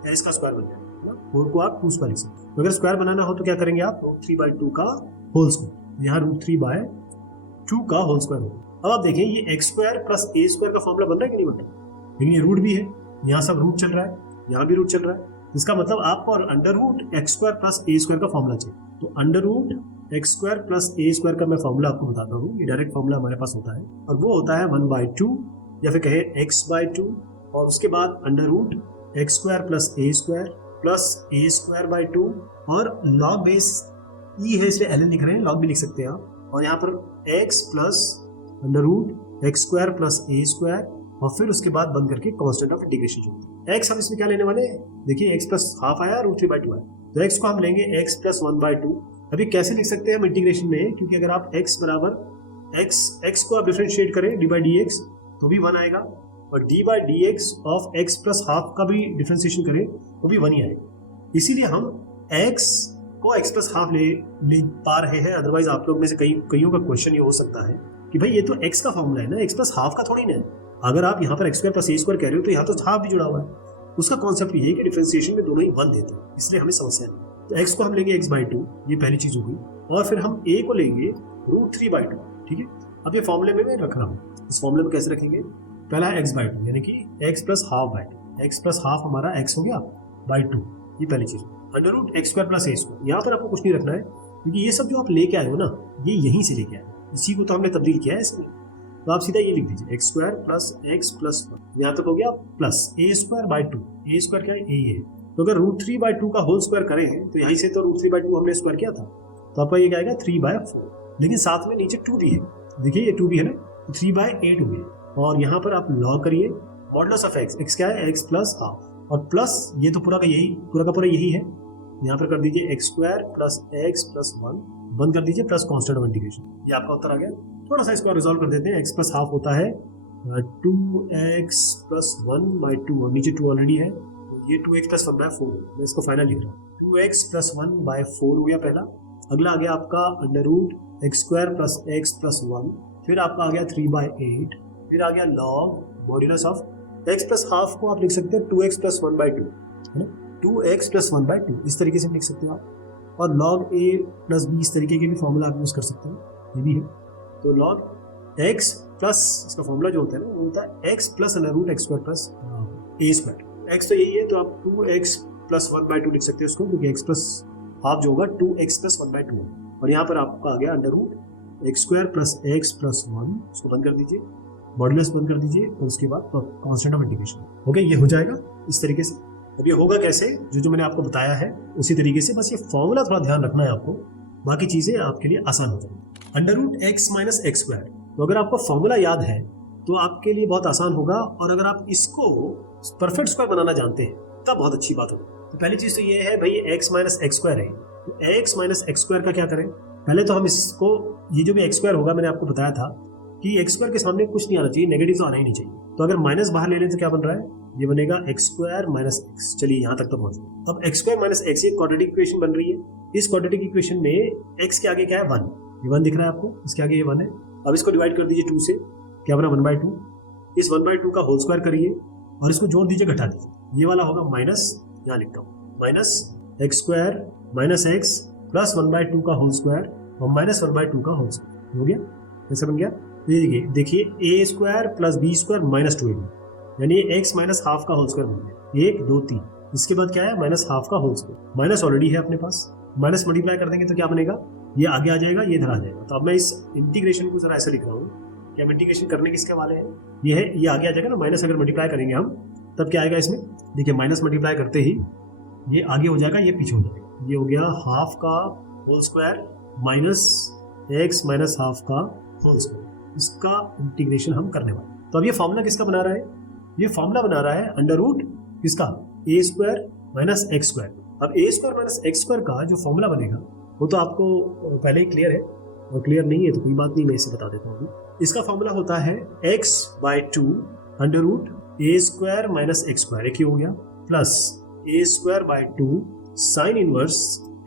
है, इसका स्क्वायर बन जाएगा, 4 को आप 2 स्क्वायर लिख सकते हैं। तो अगर स्क्वायर बनाना हो तो क्या करेंगे आप, √3/2 का होल स्क्वायर, यहाँ √3/2 का होल स्क्वायर होगा। अब आप देखें ये x square plus a square का फॉर्मूला बन रहा है कि नहीं बन रहा, लेकिन ये रूट भी है, यहाँ सब रूट चल रहा है, यहाँ भी रूट चल रहा है, इसका मतलब आपको under root x square plus a square का फॉर्मूला चाहिए। तो under root x square plus a square का मैं फॉर्मूला आपको बताता हूँ, ये डायरेक्ट फॉर्मूला हमारे पास होता है, और वो होता है 1/2 या फिर कहे x/2, और उसके बाद under root x square plus a square by 2, और लॉग बेस ई है इसलिए ln लिख रहे हैं, लॉग भी लिख सकते हैं आप, और यहाँ पर x plus under root x square plus a square, और फिर उसके बाद बंद करके कांस्टेंट ऑफ इंटीग्रेशन जो होता है। x हम इसमें क्या लेने वाले हैं, देखिए x प्लस हाफ आया, √3/2 आया, तो x को हम लेंगे x प्लस 1/2। अभी कैसे लिख सकते हैं हम इंटीग्रेशन में, क्योंकि अगर आप x बराबर x को आप डिफरेंशिएट करें d/dx तो भी 1 आएगा, और d/dx of x plus half का भी डिफरेंशिएशन करें तो भी 1 ही आएगा। इसीलिए हम x को x प्लस हाफ ले पा रहे हैं, अदरवाइज आप लोग में से कईयों का क्वेश्चन ये हो सकता है कि भाई ये तो x का फॉर्मूला है ना, x प्लस हाफ का थोड़ी ना है। अगर आप यहाँ पर x square plus a square कह रहे हो तो यहाँ तो हाफ भी जुड़ा हुआ है, उसका कॉन्सेप्ट ये है कि डिफरेंशिएशन में दोनों ही 1 देते हैं, इसलिए हमें समस्या नहीं। तो x को हम लेंगे x/2, ये पहली चीज होगी, और फिर हम a को लेंगे √3/2, ठीक है। अब ये फॉर्मूले में मैं रख रहा हूँ, इस फॉर्मूले में कैसे रखेंगे, पहला है x/2 यानी कि x प्लस हाफ/2, x प्लस हाफ हमारा x हो गया बाई 2, ये पहली चीज। Under root x square plus a square, यहाँ पर आपको कुछ नहीं रखना है, क्योंकि ये सब जो आप लेके आए हो ना ये यहीं से लेके आए, इसी को तो हमने तब्दील किया है इसमें, तो आप सीधा ये लिख दीजिए x square plus x plus 1, यहाँ तक हो गया, plus a square by 2, A square क्या है ए है, तो अगर √3/2 का होल स्क्वायर करें तो यहीं से तो √3/2 हमने स्क्वायर किया था, तो आपका ये क्या आएगा 3/4, लेकिन साथ में नीचे 2 भी है, देखिए ये 2 भी है ना, 3/8 हो गया, और यहाँ पर आप लॉग करिए मॉडुलस ऑफ एक्स क्या है एक्स प्लस हाफ, और प्लस ये तो पूरा का पूरा यही है, यहाँ पर कर दीजिए x square plus x plus 1, बंद कर दीजिए प्लस कांस्टेंट ऑफ इंटीग्रेशन, ये आपका उत्तर आ गया। थोड़ा सा इसको रिजॉल्व कर देते हैं, एक्स प्लस हाफ होता है 2x प्लस 1/2, और नीचे 2 ऑलरेडी है, ये 2x प्लस 1/4, मैं इसको फाइनल लिख रहा हूँ, 2x प्लस 1/4 हो गया पहला। अगला आ गया आपका under root x square plus x plus 1, फिर आपका आ गया 3/8, फिर आ गया log modulus of x plus half को आप लिख सकते हैं 2x प्लस 1/2, है ना, 2x प्लस 1/2 इस तरीके से लिख सकते हो आप। और log a प्लस b इस तरीके के भी फॉर्मूला आप यूज कर सकते हो, ये भी है। तो log x प्लस इसका फॉर्मूला जो होता है ना वो होता है x plus under root x square plus a square. x तो यही है, तो आप 2x प्लस 1/2 लिख सकते हो इसको, क्योंकि x प्लस हाफ जो होगा 2x प्लस 1/2 है। और यहाँ पर आपका आ गया under root x square plus x plus 1, उसको बंद कर दीजिए, मॉड्यूलस बंद कर दीजिए, और उसके बाद कांस्टेंट ऑफ इंटीग्रेशन। ओके, ये हो जाएगा इस तरीके से। अब ये होगा कैसे, जो मैंने आपको बताया है उसी तरीके से, बस ये फॉर्मूला थोड़ा ध्यान रखना है आपको, बाकी चीजें आपके लिए आसान हो जाएंगी। Under root x minus x square, तो अगर आपको फॉर्मूला याद है तो आपके लिए बहुत आसान होगा, और अगर आप इसको परफेक्ट स्क्वायर बनाना जानते हैं तब बहुत अच्छी बात होगी। तो पहली चीज तो ये है भाई, एक्स माइनस एक्स स्क्वायर है, तो एक्स माइनस एक्स स्क्वायर का क्या करें। पहले तो हम इसको, ये जो भी एक्स स्क्वायर होगा मैंने आपको बताया था कि एक्स स्क्वायर के सामने कुछ नहीं आना चाहिए, नेगेटिव तो आना ही नहीं चाहिए। तो अगर माइनस बाहर ले लें तो क्या बन रहा है, ये बनेगा एक्स स्क्वायर माइनस एक्स। चलिए यहाँ तक तो पहुंचे। अब एक्स स्क्वायर माइनस एक्स, ये क्वाड्रेटिक इक्वेशन बन रही है। इस क्वाड्रेटिक इक्वेशन में एक्स के आगे क्या है, 1, ये 1 दिख रहा है आपको, इसके आगे ये 1 है। अब इसको डिवाइड कर दीजिए 2 से, क्या बना 1/2। इस 1/2 का होल स्क्वायर करिए और इसको जोड़ दीजिए, घटा दीजिए, ये वाला होगा माइनस, यहाँ लिखता हूँ minus x square minus x plus 1/2 का होल स्क्वायर और माइनस 1/2 का होल स्क्वायर हो गया। कैसे बन गया, ये देखिए a square plus b square minus 2ab, यानी एक्स माइनस हाफ का होल स्क्वायर बन गया। 1 2 3, इसके बाद क्या है, माइनस हाफ का होल स्क्वायर, माइनस ऑलरेडी है अपने पास, माइनस मल्टीप्लाई कर देंगे तो क्या बनेगा, ये आगे आ जाएगा, ये इधर आ जाएगा। तो अब मैं इस इंटीग्रेशन को जरा ऐसे लिख रहा हूँ कि हम इंटीग्रेशन करने किसके वाले हैं, ये है, ये आगे आ जाएगा ना, माइनस अगर मल्टीप्लाई करेंगे हम तब क्या आएगा इसमें, देखिए माइनस मल्टीप्लाई करते ही ये आगे हो जाएगा, ये पीछे हो जाएगा। ये हो गया हाफ का whole square minus x minus half का होल स्क्वायर, इसका इंटीग्रेशन हम करने वाले। तो अब ये फॉर्मूला किसका बना रहा है, ये फॉर्मूला बना रहा है अंडर रूट किसका, ए स्क्वायर माइनस एक्स स्क्वायर। अब ए स्क्वायर माइनस एक्स स्क्वायर का जो फॉर्मूला बनेगा वो तो आपको पहले ही क्लियर है, और क्लियर नहीं है तो कोई बात नहीं, मैं इसे बता देता हूँ। इसका फॉर्मूला होता है x/2 under root a square minus x square, एक ही हो गया, plus a square by 2 sine inverse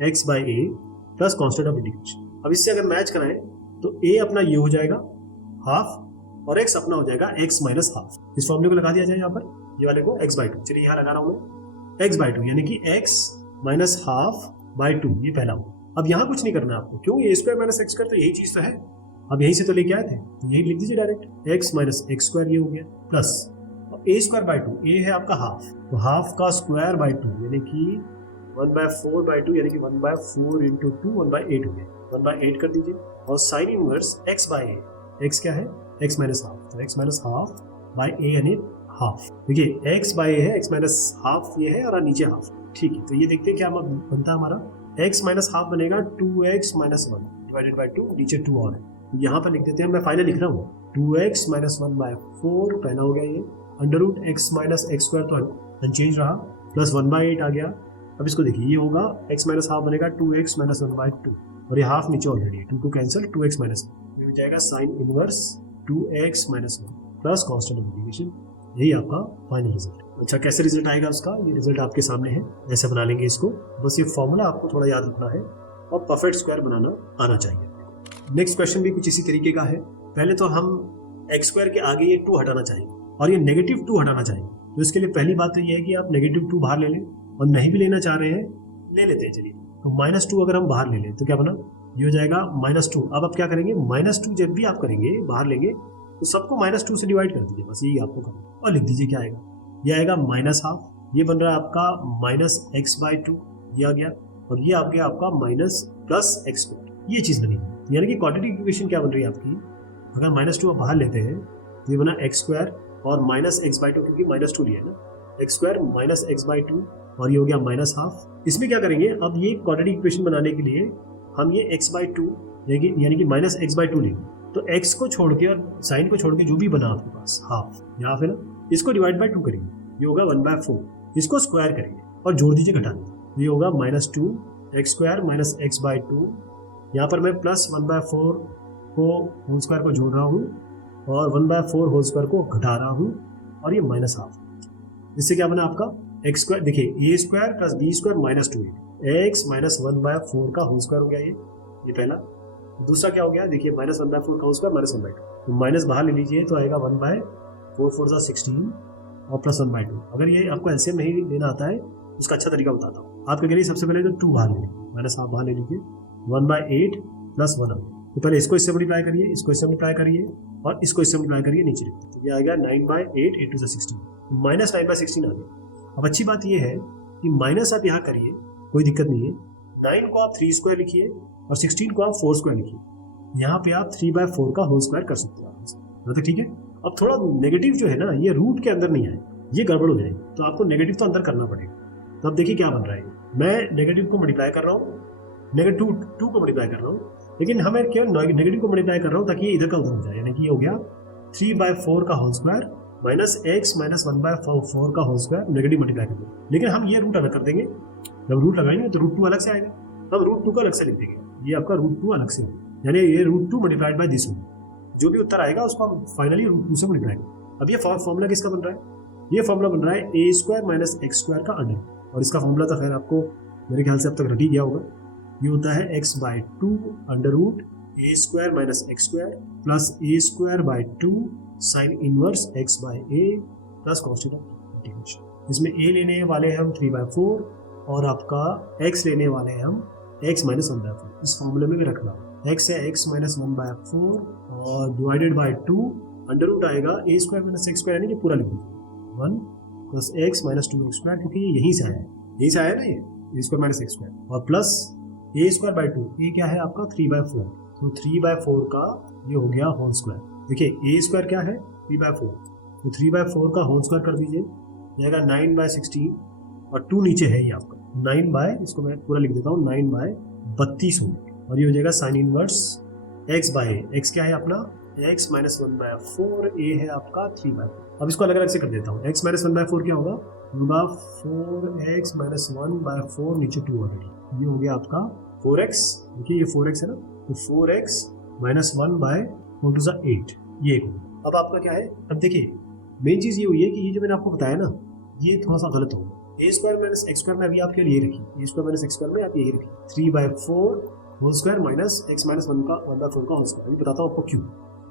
x by a plus constant of integration. अब इससे अगर मैच कराएं तो ए अपना ये हो जाएगा हाफ और x अपना हो जाएगा x माइनस हाफ। इस फॉर्मूले को लगा दिया जाए यहाँ पर, ये वाले को x/2, चलिए यहाँ लगा रहा हूँ मैं x/2, यानी कि x माइनस हाफ बाय 2, ये पहला हो। अब यहाँ कुछ नहीं करना है आपको, क्यों, ए स्क्वायर माइनस एक्स स्क्वायर तो यही चीज तो है, अब यहीं से तो लेके आए थे, तो यही लिख दीजिए direct, x minus x square ये हो गया, प्लस ए स्क्वायर बाय 2, ए है आपका हाफ, तो हाफ का स्क्वायर बाय 2 यानी कि 1/4/2, यानी कि 1/4 इंटू 2 1/8 हो गया, 1/8 कर दीजिए, और sine inverse x by A, x क्या है, x माइनस हाफ, तो x माइनस हाफ बाय ए यानी हाफ। देखिए x बाय ए है, x माइनस हाफ ये है और नीचे हाफ, ठीक है। तो ये देखते हैं क्या बनता है हमारा, x माइनस हाफ बनेगा 2x माइनस 1 डिवाइडेड बाय 2, नीचे 2 और है, यहाँ पर लिख देते हैं, मैं फाइनल लिख रहा हूँ 2x माइनस 1/4, पहला हो गया ये, under root x minus x square तो अनचेंज रहा, प्लस 1/8 आ गया। अब इसको देखिए, ये होगा x माइनस हाफ बनेगा 2x माइनस 1/2, और ये हाफ नीचे ऑलरेडी है, 2 कैंसिल, 2x माइनस 1, ये हो जाएगा sine inverse 2x minus 1 plus constant of integration, यही आपका फाइनल रिजल्ट। अच्छा, कैसे रिजल्ट आएगा उसका, ये रिजल्ट आपके सामने है, ऐसे बना लेंगे इसको, बस ये फॉर्मूला आपको थोड़ा याद रखना है और परफेक्ट स्क्वायर बनाना आना चाहिए। नेक्स्ट क्वेश्चन भी कुछ इसी तरीके का है। पहले तो हम एक्स स्क्वायर के आगे ये 2 हटाना चाहेंगे और ये नेगेटिव 2 हटाना चाहेंगे, तो इसके लिए पहली बात तो ये है कि आप नेगेटिव 2 बाहर ले लें, और नहीं भी लेना चाह रहे हैं ले लेते हैं, चलिए। तो -2 अगर हम बाहर ले लें तो क्या बना, ये हो जाएगा -2। अब आप क्या करेंगे, -2 जब भी आप करेंगे बाहर लेंगे तो सबको -2 से डिवाइड कर दीजिए, बस यही आपको करना, और लिख दीजिए क्या आएगा, ये आएगा माइनस हाफ, ये बन रहा है आपका माइनस x/2, ये आ गया, और ये आ गया आपका माइनस प्लस एक्स स्क्वायर, ये चीज़ बनेगी। यानी कि क्वाड्रेटिक इक्वेशन क्या बन रही है आपकी, अगर -2 आप बाहर लेते हैं तो ये बना एक्स स्क्वायर और माइनस x/2, क्योंकि -2 लिया है ना, एक्स स्क्वायर माइनस x/2, और ये हो गया माइनस हाफ। इसमें क्या करेंगे, अब ये क्वाड्रेटिक इक्वेशन बनाने के लिए हम ये x/2 यानी कि माइनस x/2 लेंगे, तो x को छोड़ के और साइन को छोड़ के जो भी बना आपके पास हाफ, यहाँ पे ना इसको डिवाइड बाय 2 करेंगे, ये होगा 1/4, इसको स्क्वायर करेंगे और जोड़ दीजिए, घटा दीजिए, ये होगा -2 एक्स स्क्वायर माइनस x/2, यहाँ पर मैं प्लस 1/4 को होल स्क्वायर को जोड़ रहा हूँ और 1/4 होल स्क्वायर को घटा रहा हूँ, और ये माइनस हाफ, इससे क्या बना आपका एक्स स्क्वायर, देखिए a square plus b square minus 2 x minus 1/4 का होल स्क्वायर हो गया, ये पहला। दूसरा क्या हो गया, देखिए माइनस 1/4 का होल स्क्वायर माइनस 1/2, तो माइनस बाहर ले लीजिए तो आएगा 1/4 4 16 और प्लस 1/2। अगर ये आपको एलसीएम नहीं लेना आता है उसका अच्छा तरीका बताता हूँ। आपके लिए सबसे पहले तो 2 बाहर ले लीजिए, माइनस आप बाहर ले लीजिए, 1/8 प्लस 1 तो पहले इसको इससे मल्टीप्लाई करिए, इसको इससे मल्टीप्लाई करिए और इसको इससे मल्टीप्लाई करिए, नीचे लिखिए। तो ये आएगा 9/8, 8 to 16, माइनस 9/16 आ गया। अब अच्छी बात ये है कि माइनस आप यहाँ करिए, कोई दिक्कत नहीं है। 9 को आप 3 स्क्वायर लिखिए और 16 को आप 4 स्क्वायर लिखिए। यहाँ पे आप 3/4 का होल स्क्वायर कर सकते हो, तो ठीक है। अब थोड़ा नेगेटिव जो है ना, ये रूट के अंदर नहीं आए, ये गड़बड़ हो जाएगी, तो आपको नेगेटिव तो अंदर करना पड़ेगा। तो अब देखिए क्या बन रहा है, मैं नेगेटिव को मल्टीप्लाई कर रहा हूँ, नेगेटिव 2 को मल्टीप्लाई कर रहा हूँ, लेकिन हमें क्या नेगेटिव को मल्टीप्लाई कर रहा हूँ ताकि ये इधर का उधर हो जाए, यानी कि ये हो गया 3/4 का whole square minus x minus 1/4 का होल स्क्वायर, नेगेटिव मल्टीप्लाई कर देंगे। लेकिन हम ये रूट अलग कर देंगे, जब रूट लगाएंगे तो रूट 2 अलग से आएगा, हम रूट 2 को अलग से लिख देंगे, ये आपका रूट 2 अलग से होगा, यानी ये रूट 2 मल्टीप्लाइड बाय दिस होगा। जो भी उत्तर आएगा उसको हम फाइनली रूट 2 से मल्टीप्लाई करेंगे। अब ये फॉर्मूला किसका बन रहा है, ये फॉर्मूला बन रहा है a square minus x square का अंडर, और इसका फॉर्मूला तो खैर आपको मेरे ख्याल से अब तक रट ही गया होगा। ये होता है x/2 under root a square minus x square plus a square by 2 sine inverse x/a plus constant of integration. इसमें a लेने वाले हैं हम 3/4 और आपका x लेने वाले हैं हम x माइनस 1/4। इस फॉर्मूले में भी रखना, x है x माइनस 1/4 और डिवाइडेड बाय 2 अंडर रूट आएगा a square minus x square, यानी कि पूरा लिख दीजिए 1 plus x minus 2x square, क्योंकि ये यहीं से आया है, यहीं से आया ना ये a square minus x square, और प्लस a स्क्वायर बाय 2, ये क्या है आपका 3/4, तो 3/4 का ये हो गया होल स्क्वायर। देखिए a स्क्वायर क्या है 3/4, तो 3/4 का होल स्क्वायर कर दीजिए, जाएगा 9/16 और 2 नीचे है ये आपका 9 बाय, इसको मैं पूरा लिख देता हूँ 9/32 होगा, और ये हो जाएगा साइन इनवर्स x/a। x क्या है अपना x माइनस 1/4, a है आपका 3/4। अब इसको अलग अलग से कर देता हूँ, x माइनस 1/4 क्या होगा 4x माइनस 1/4, नीचे 2 ऑलरेडी, ये हो गया आपका 4x, देखिए ये 4x है ना, तो 4x माइनस 1/4 to 8, ये एक होगा। अब आपका क्या है, अब देखिए मेन चीज़ ये हुई है कि ये जो मैंने आपको बताया ना, ये थोड़ा सा गलत होगा। a square minus x square में अभी आपके लिए रखिए, a square minus x square में आप यही रखिए 3/4 whole square minus x minus 1/4 का होल स्क्वायर। अभी बताता हूँ आपको क्यों,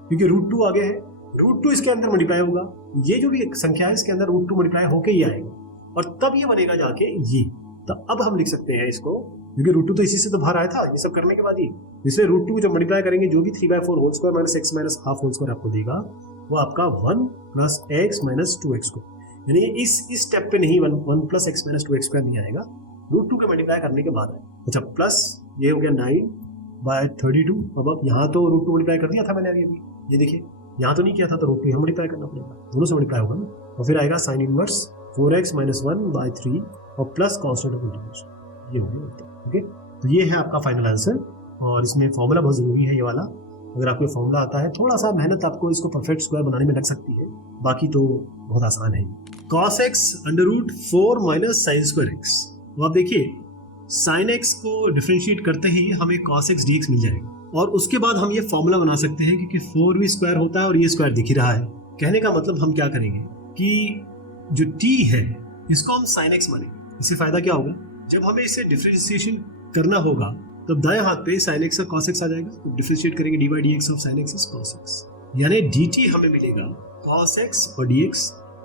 क्योंकि रूट 2 आ गया है, रूट 2 इसके अंदर मल्टीप्लाई होगा, ये जो भी संख्या है इसके अंदर रूट 2 मल्टीप्लाई होके ही आएगा, और तब ये बनेगा जाके ये। तो अब हम लिख सकते हैं इसको, क्योंकि रूट 2 तो इसी से तो बाहर आया था ये सब करने के बाद ही, इसलिए रूट 2 जब मल्टीप्लाई करेंगे जो भी 3/4 whole square minus x minus half whole square आपको देगा, वो आपका 1 प्लस x माइनस 2x को, यानी इस स्टेप पे नहीं 1 plus x minus 2x square नहीं आएगा, रूट 2 के मल्टीप्लाई करने के बाद है। अच्छा प्लस ये हो गया 9/32। अब यहाँ तो रूट 2 मल्टीप्लाई कर दिया था मैंने अभी, ये देखिए यहाँ तो नहीं किया था, तो रूट 2 यहाँ मल्टीप्लाई करना पड़ेगा, दोनों से मल्टीप्लाई होगा ना, और फिर आएगा साइन इनवर्स 4x माइनस 1/3 और प्लस कॉन्स्टेंट ऑफ इंटीग्रेशन, ये हो गया। ओके, तो ये है आपका फाइनल आंसर, और इसमें फॉर्मूला बहुत जरूरी है ये वाला। अगर आपको फॉर्मूला आता है, थोड़ा सा मेहनत आपको इसको परफेक्ट स्क्वायर बनाने में लग सकती है, बाकी तो बहुत आसान है। cos x under root 4 minus sine square x, तो आप देखिए साइन x को डिफरेंशिएट करते ही हमें cos x dx मिल जाएगा, और उसके बाद हम ये फॉर्मूला बना सकते हैं, क्योंकि 4 भी स्क्वायर होता है और ये स्क्वायर दिख ही रहा है। कहने का मतलब हम क्या करेंगे कि जो t है इसको हम sin x मानेंगे। इससे फायदा क्या होगा, जब हमें इसे डिफरेंशिएशन करना होगा तब दाएं हाथ पे sin x और cos x आ जाएगा, तो डिफरेंशिएट करेंगे dy dx of sin x is cos x, यानी dt हमें मिलेगा cos x और dx,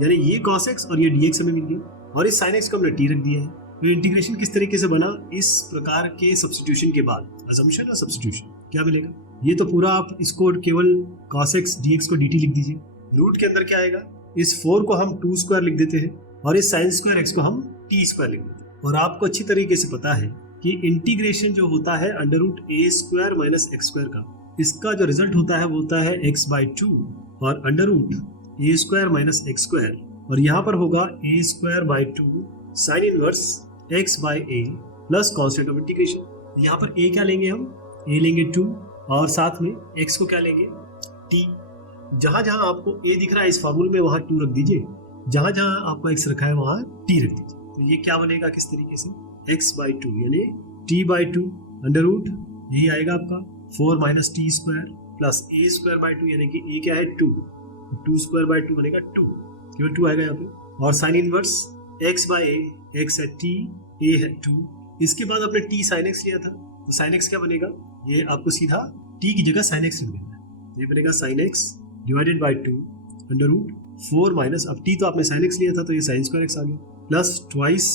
यानी ये cos x और ये dx हमें मिल गया, और इस sin x को हमने t रख दिया है। तो इंटीग्रेशन किस तरीके से बना, इस प्रकार के सब्स्टिट्यूशन के बाद, अजम्पशन और सब्स्टिट्यूशन, क्या मिलेगा, ये तो पूरा आप इसको केवल cos x dx को dt लिख दीजिए, रूट के अंदर क्या आएगा, इस 4 को हम 2 स्क्वायर लिख देते हैं और इस sin स्क्वायर x को हम t स्क्वायर लिख देते हैं। और आपको अच्छी तरीके से पता है कि इंटीग्रेशन जो होता है under root a square minus x square का, इसका जो रिजल्ट होता है वो होता है x/2 और under root a square minus x square, और यहाँ पर होगा a square by 2 sine inverse x/a plus constant of integration. यहाँ पर a क्या लेंगे हम, a लेंगे 2 और साथ में x को क्या लेंगे t। जहां जहां आपको a दिख रहा है इस फॉर्मूले में वहां 2 रख दीजिए, जहां जहां आपको x रखा है वहां t रख दीजिए। तो ये क्या बनेगा किस तरीके से, x/2 यानी t/2 अंडर रूट, यही आएगा आपका 4 minus T square plus a square by 2, यानी कि a क्या है 2 स्क्वायर बाय 2 बनेगा 2, केवल 2 आएगा यहाँ पे, और साइन इनवर्स x/a, x है t, a है 2, इसके बाद आपने t sin x लिया था, तो sin x क्या बनेगा, ये आपको सीधा t की जगह sin x लिख देना है, ये बनेगा sin x divided by 2 under root 4 minus, अब t तो आपने sin x लिया था तो ये sin स्क्वायर x आ गया, plus twice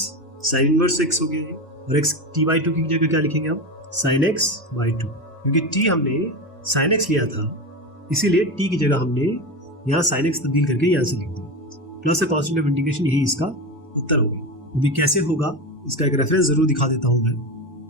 sign inverse x हो गया ये, और एक्स टी बाई टू की जगह क्या लिखेंगे हम, साइन एक्स बाई टू, क्योंकि टी हमने साइन एक्स लिया था, इसीलिए टी की जगह हमने यहाँ साइन एक्स तब्दील करके यहाँ से लिख दिया, प्लस कांस्टेंट ऑफ इंटीग्रेशन, यही इसका उत्तर हो गया। अभी कैसे होगा इसका एक रेफरेंस जरूर दिखा देता हूँ मैं,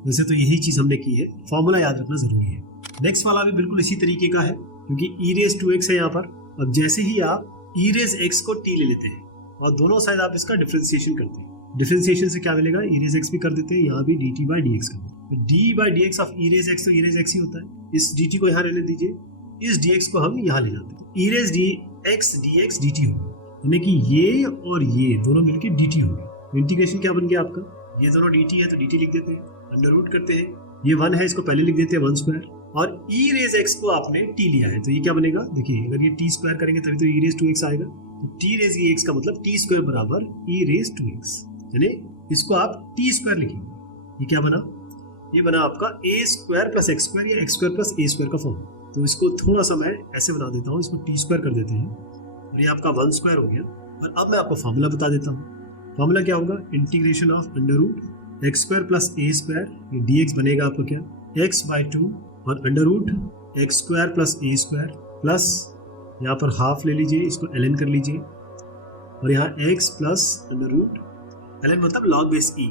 वैसे तो यही चीज हमने की है, फॉर्मूला याद रखना जरूरी है। नेक्स्ट वाला भी बिल्कुल इसी तरीके का है, क्योंकि ई रेज टू एक्स है यहाँ पर। अब जैसे ही आप ई रेज एक्स को टी ले लेते हैं और दोनों साइड आप इसका डिफरेंशिएशन करते हैं, डिफरेंशिएशन से क्या मिलेगा, ई रेज एक्स भी कर देते हैं, यहाँ भी D T by d x कर देते हैं। D by d x of E raise x तो ई रेज एक्स ही होता है, इस डी टी को यहाँ रहने दीजिए, इस डी एक्स को हम यहाँ ले जाते हैं, e raise d x d t होगा, यानी कि ये और ये दोनों मिलकर डी टी होगी। इंटीग्रेशन क्या बन गया आपका, ये दोनों डी टी है तो डी टी लिख देते हैं, अंडर रूट करते हैं, ये 1 है इसको पहले लिख देते हैं 1 स्क्वायर, और ई रेज एक्स को आपने टी लिया है तो ये क्या बनेगा, देखिए अगर ये टी स्क्वायर करेंगे तभी तो ई रेज टू एक्स आएगा, तो टी रेज ई एक्स का मतलब टी स्क्वायर बराबर ई रेज टू एक्स, यानी इसको आप टी स्क्वायर लिखेंगे। ये क्या बना, ये बना आपका ए स्क्वायर प्लस एक्स स्क्वायर या x square plus a square का फॉर्म। तो इसको थोड़ा सा मैं ऐसे बना देता हूँ, इसको टी स्क्वायर कर देते हैं और ये आपका 1 स्क्वायर हो गया। और अब मैं आपको फॉर्मूला बता देता हूँ, फॉर्मूला क्या होगा, integration of under root x square plus a square, ये डी एक्स बनेगा आपको क्या, एक्स बाई टू, और under root x square plus a square plus यहाँ पर हाफ ले लीजिए, इसको ln कर लीजिए, और यहाँ x plus under root, ln मतलब log base e,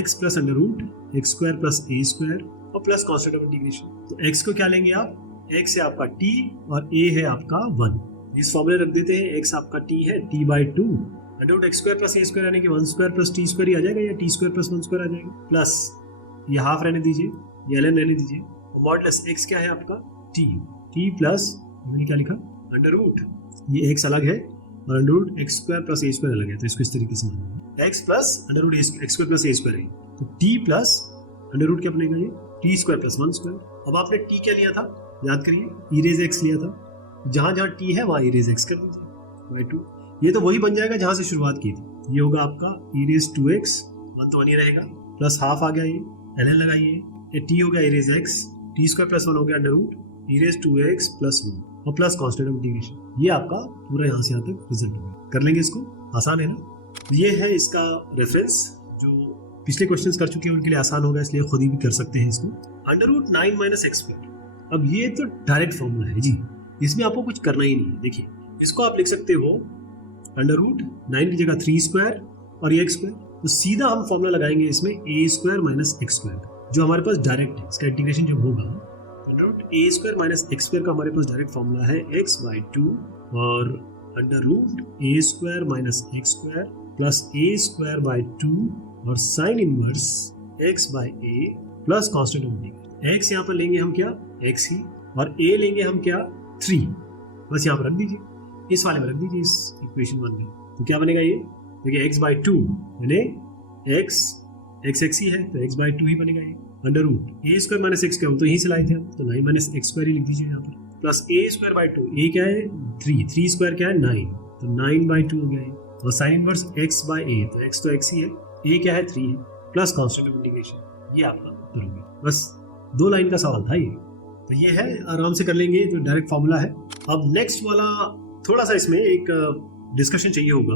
x plus under root x square plus a square और प्लस कांस्टेंट ऑफ इंटीग्रेशन। तो x को क्या लेंगे आप, x है आपका t और a है आपका 1, इस फॉर्मूले रख देते हैं, x आपका t है t by two, under root x square plus a square यानी कि 1 स्क्वायर प्लस टी स्क्वायर ही आ जाएगा, या टी स्क्वायर प्लस 1 स्क्वायर आ जाएगा, प्लस ये हाफ रहने दीजिए, ये ln रहने दीजिए, और मॉडुलस x क्या है आपका t प्लस मैंने क्या लिखा अंडर रूट, ये x अलग है और under root x square plus a square अलग है, तो इसको इस तरीके से मानिए, x plus under root x square plus a square है, तो t प्लस अंडर रूट क्या बनेगा, ये टी स्क्वायर प्लस 1 स्क्वायर। अब आपने t क्या लिया था, याद करिए, ई रेज एक्स लिया था, जहां जहां t है वहां ई रेज एक्स कर दीजिए बाई 2, ये तो वही बन जाएगा जहां से शुरुआत की थी, ये होगा आपका ई रेज टू एक्स, 1 तो 1 ही रहेगा, प्लस हाफ आ गया, ये ln लगाइए, ये t हो गया e raise x, t square plus 1 हो गया under root e raise two x plus 1 और प्लस कांस्टेंट ऑफ इंटीग्रेशन, ये आपका पूरा यहाँ से यहाँ तक रिजल्ट होगा। कर लेंगे इसको, आसान है ना। ये है इसका रेफरेंस, जो पिछले क्वेश्चंस कर चुके हैं उनके लिए आसान होगा, इसलिए खुद ही भी कर सकते हैं इसको। Under root 9 minus x square, अब ये तो डायरेक्ट फॉर्मूला है जी, इसमें आपको कुछ करना ही नहीं है। देखिए इसको आप लिख सकते हो अंडर रूट 9 की जगह 3 स्क्वायर और ये एक्स स्क्वायर, तो सीधा हम फॉर्मूला लगाएंगे इसमें a square minus x square, जो हमारे पास डायरेक्ट है, इसका इंटीग्रेशन जो होगा under root a square minus x square का हमारे पास डायरेक्ट फॉर्मूला है एक्स बाई टू, और under root a square minus x square plus a square by two और sine inverse x by a plus constant of integration. X यहाँ पर लेंगे हम क्या, एक्स ही, और ए लेंगे हम क्या 3, बस यहाँ पर रख दीजिए, इस वाले में रख दीजिए, इस इक्वेशन 1 में, तो क्या बनेगा ये, देखिए एक्स बाई टू यानी एक्स एक्स ही है तो एक्स बाई टू ही बनेगा, ये under root a square minus x square तो यहीं से लाए थे हम, तो 9 माइनस एक्स स्क्वायर ही लिख दीजिए यहाँ पर, plus a square by two, a क्या है 3 स्क्वायर क्या है 9, तो 9 बाई टू हो गया, और साइन इनवर्स एक्स बाई ए, तो एक्स तो एक्स ही है, ए क्या है 3 है, प्लस कांस्टेंट ऑफ इंटीग्रेशन, ये आपका उत्तर हो गया। बस 2 लाइन का सवाल था ये, तो ये है, आराम से कर लेंगे, तो डायरेक्ट फॉर्मूला है। अब नेक्स्ट वाला थोड़ा सा इसमें एक डिस्कशन चाहिए होगा,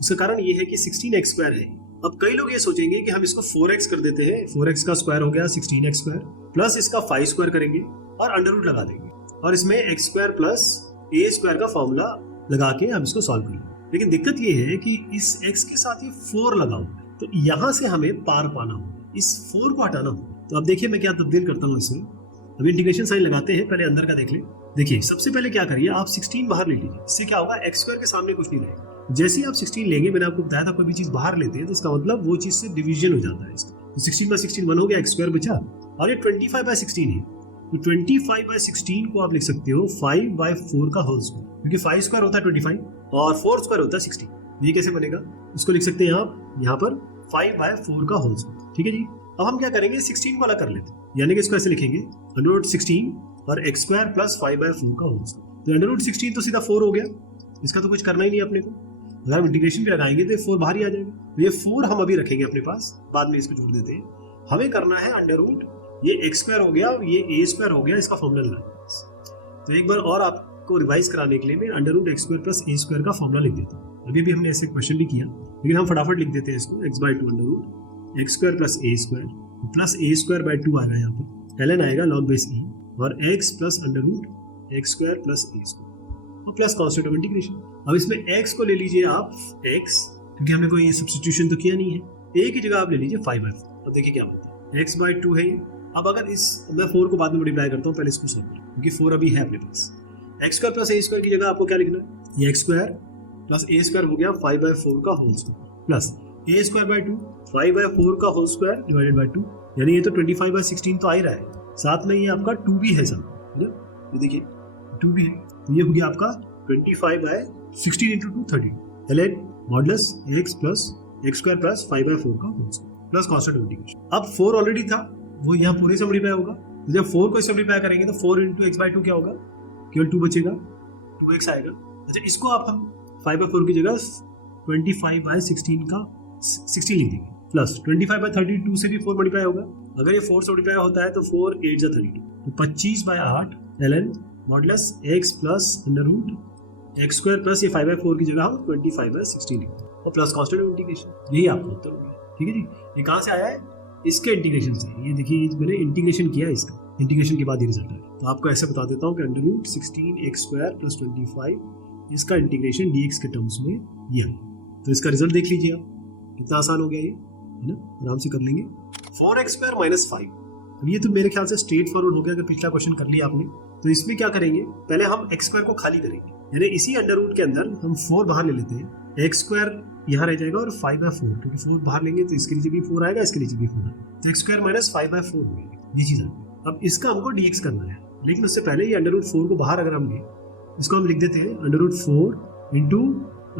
उसका कारण ये है कि 16x स्क्वायर है। अब कई लोग ये सोचेंगे कि हम इसको 4x कर देते हैं, 4x का स्क्वायर हो गया 16x स्क्वायर, प्लस इसका 5 स्क्वायर करेंगे और अंडर रूट लगा देंगे, और इसमें x square plus a square का फॉर्मूला लगा के हम इसको सॉल्व करेंगे। लेकिन दिक्कत ये है कि इस x के साथ ये 4 लगा हुआ है, तो यहाँ से हमें पार पाना होगा, इस 4 को हटाना होगा। तो अब देखिए मैं क्या तब्दील करता हूँ इसमें, अभी इंटीग्रेशन साइन लगाते हैं, पहले अंदर का देख ले। देखिए सबसे पहले क्या करिए, आप 16 बाहर ले लीजिए, इससे क्या होगा x स्क्वायर के सामने कुछ नहीं रहेगा। जैसे ही आप 16 लेंगे, मैंने आपको बताया था कोई भी चीज बाहर लेते हैं तो इसका मतलब वो चीज से डिवीजन हो जाता है इसका, तो 16 बाई 16 1 हो गया, x स्क्वायर बचा, और ये 25 बाई 16 है, तो 25 बाई 16 को आप लिख सकते हो 5 बाई 4 का होल स्क्वायर, क्योंकि 5 स्क्वायर होता है 25 और 4 स्क्वायर होता है 60। ये कैसे बनेगा, इसको लिख सकते हैं आप यहाँ पर 5 बाई 4 का होल स्क्वायर, ठीक है जी। अब हम क्या करेंगे, 16 को अलग कर लेते हैं, यानी कि इसको ऐसे लिखेंगे अंडर रूट 16 और एक्स स्क्वायर प्लस 5 बाई 4 का होल स्क्वायर, तो अंडर रूट 16 तो सीधा 4 हो गया, इसका तो कुछ करना ही नहीं अपने को, अगर हम इंटीग्रेशन भी लगाएंगे तो ये 4 बाहर ही आ जाएगा, तो ये 4 हम अभी रखेंगे अपने पास, बाद में इसको जोड़ देते हैं। हमें करना है अंडर रूट, ये एक्स स्क्वायर हो गया, ये ए स्क्वायर हो गया, इसका फॉर्मूला लगाएंगे। तो एक बार और आपको रिवाइज कराने के लिए मैं under root x square plus a square का फॉर्मूला लिख देता हूँ। अभी भी हमने ऐसे क्वेश्चन भी किया, लेकिन हम फटाफट लिख देते हैं इसको x/2 under root x square plus a square plus a square by 2 आएगा यहाँ पर, ln आएगा log बेस e और x plus under root x square plus a square और प्लस कॉन्स्टेंट ऑफ इंटीग्रेशन। अब इसमें x को ले लीजिए आप x, क्योंकि हमने कोई सब्स्टिट्यूशन तो किया नहीं है, a की जगह आप ले लीजिए 5/4। अब देखिए क्या होता है, x/2 है ये। अब अगर इस मैं 4 को बाद में मल्टीप्लाई करता हूँ, पहले इसको सॉल्व करें क्योंकि 4 अभी है अपने पास। X square plus a square की जगह आपको क्या लिखना है, ये x square plus a square हो गया 5/4 का whole square plus a square by 2 5/4 का होल स्क्वायर डिवाइडेड बाई 2, यानी ये तो 25/16 तो आ ही रहा है, साथ में ये आपका 2 भी है साथ, है ना, ये देखिए 2 भी है, तो ये हो गया आपका 25/16 into 2 30 ln modulus x plus x square plus 5/4 का whole square plus constant integration. अब 4 ऑलरेडी था, वो यहाँ पूरे से मल्टीप्लाई होगा, तो जब 4 को इससे मल्टीप्लाई करेंगे तो 4 इंटू x/2 क्या होगा, केवल 2 बचेगा, 2x आएगा। अच्छा, इसको आप हम 5/4 की जगह 25/16 का 16 लिख देंगे प्लस 25/32 से भी 4 मल्टीप्लाई होगा, अगर ये 4 से मल्टीप्लाई होता है तो 4 8 जा 32, तो 25/8 ln modulus x plus under root x square plus ये 5/4 की जगह हम 25/16 लिखते हैं और प्लस कॉन्स्टेंट ऑफ इंटीग्रेशन, यही आपका उत्तर हो गया। ठीक है जी, ये कहाँ से आया है, इसके इंटीग्रेशन से। ये देखिए मैंने इंटीग्रेशन किया इसका, इंटीग्रेशन के बाद ये रिजल्ट आया। तो आपको ऐसे बता देता हूँ कि अंडर रूट 16x² प्लस 25 इसका इंटीग्रेशन dx के टर्म्स में ये है। तो इसका रिजल्ट देख लीजिए आप, कितना आसान हो गया ये, है ना, आराम से कर लेंगे। 4x² माइनस 5, अब ये तो मेरे ख्याल से स्ट्रेट फॉरवर्ड हो गया, अगर पिछला क्वेश्चन कर लिया आपने। तो इसमें क्या करेंगे, पहले हम x² को खाली करेंगे, यानी इसी अंडर रूट के अंदर हम 4 बाहर ले लेते हैं, x² यहाँ रह जाएगा और 5/4, क्योंकि 4 बाहर लेंगे तो इसके नीचे भी 4 आएगा, इसके नीचे भी 4 आएगा, तो x² माइनस 5/4 हो गया, ये चीज आएगी। अब इसका हमको dx करना है, लेकिन उससे पहले ये अंडर रूट 4 को बाहर अगर हम लें, इसको हम लिख देते हैं under root 4 into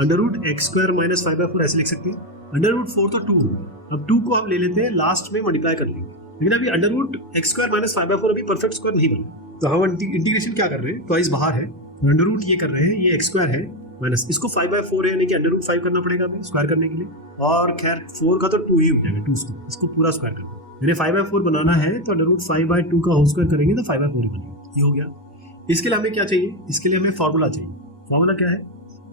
under root x² minus 5/4, ऐसे लिख सकते हैं। अंडर रूट 4 तो 2 होगा, अब 2 को हम ले लेते हैं, लास्ट में मल्टीप्लाई कर लेंगे, लेकिन अभी अंडर रूट x² माइनस 5/4 अभी परफेक्ट स्क्वायर नहीं बना, तो हम इंटीग्रेशन क्या कर रहे हैं, ट्वाइस बाहर है, अंडर रूट ये कर रहे हैं, ये x² है माइनस इसको 5/4 है, यानी कि अंडर रूट 5 करना पड़ेगा हमें स्क्वायर करने के लिए, और खैर 4 का तो 2 ही उठेगा, 2 स्क्वायर, इसको पूरा स्क्वायर करना, यानी 5/4 बनाना है तो अंडर रूट 5/2 का होल स्क्वायर करेंगे तो 5/4 ही बनेगा, ये हो गया। इसके लिए हमें क्या चाहिए, इसके लिए हमें फॉर्मूला चाहिए। फॉर्मूला क्या है,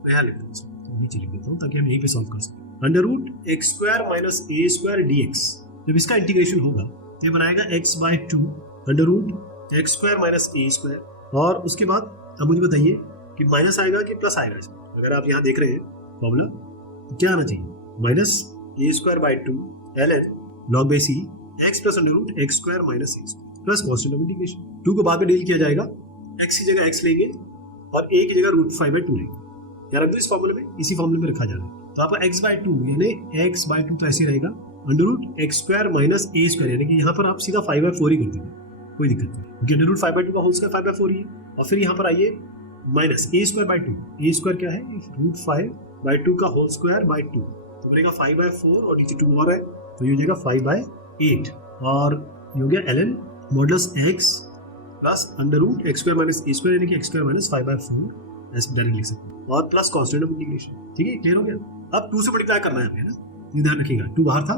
मैं यहाँ लिख देता हूँ, तो नीचे लिख देता हूँ ताकि हम यहीं पे सॉल्व कर सकें। Under root x² minus a² dx, जब इसका इंटीग्रेशन होगा तो ये बनाएगा x/2 under root x² minus a², और उसके बाद अब मुझे बताइए कि माइनस आएगा कि प्लस आएगा इसमें। अगर आप यहाँ देख रहे हैं फॉर्मूला तो क्या आना चाहिए, minus a²/2 ln log base e x plus under root x² minus a² plus constant of integration. 2 को बाद में डील किया जाएगा, x की जगह x लेंगे और a की जगह √5/2 लेंगे, यार रख दो इस फॉर्मूले में, इसी फॉर्मूले में रखा जा रहा है। तो आपका x/2 यानी x/2 तो ऐसे रहेगा under root x² minus a², यानी कि यहाँ पर आप सीधा 5/4 ही कर देंगे, कोई दिक्कत नहीं, क्योंकि अंडर रूट 5/2 का होल स्क्वायर 5/4 ही है। और फिर यहाँ पर आइए माइनस a²/2, a² क्या है, √5/2 का होल स्क्वायर बाई 2, तो बनेगा 5/4 और नीचे 2 और है, तो ये हो जाएगा 5/8, और ये हो गया ln modulus x plus under root x² minus a², यानी कि x² माइनस 5/4 ऐसे डायरेक्ट लिख सकते हैं, और प्लस कॉन्स्टेंट ऑफ इंटीग्रेशन। ठीक है, क्लियर हो गया। अब 2 से मल्टीप्लाई करना है हमें ना, ये ध्यान रखिएगा, 2 बाहर था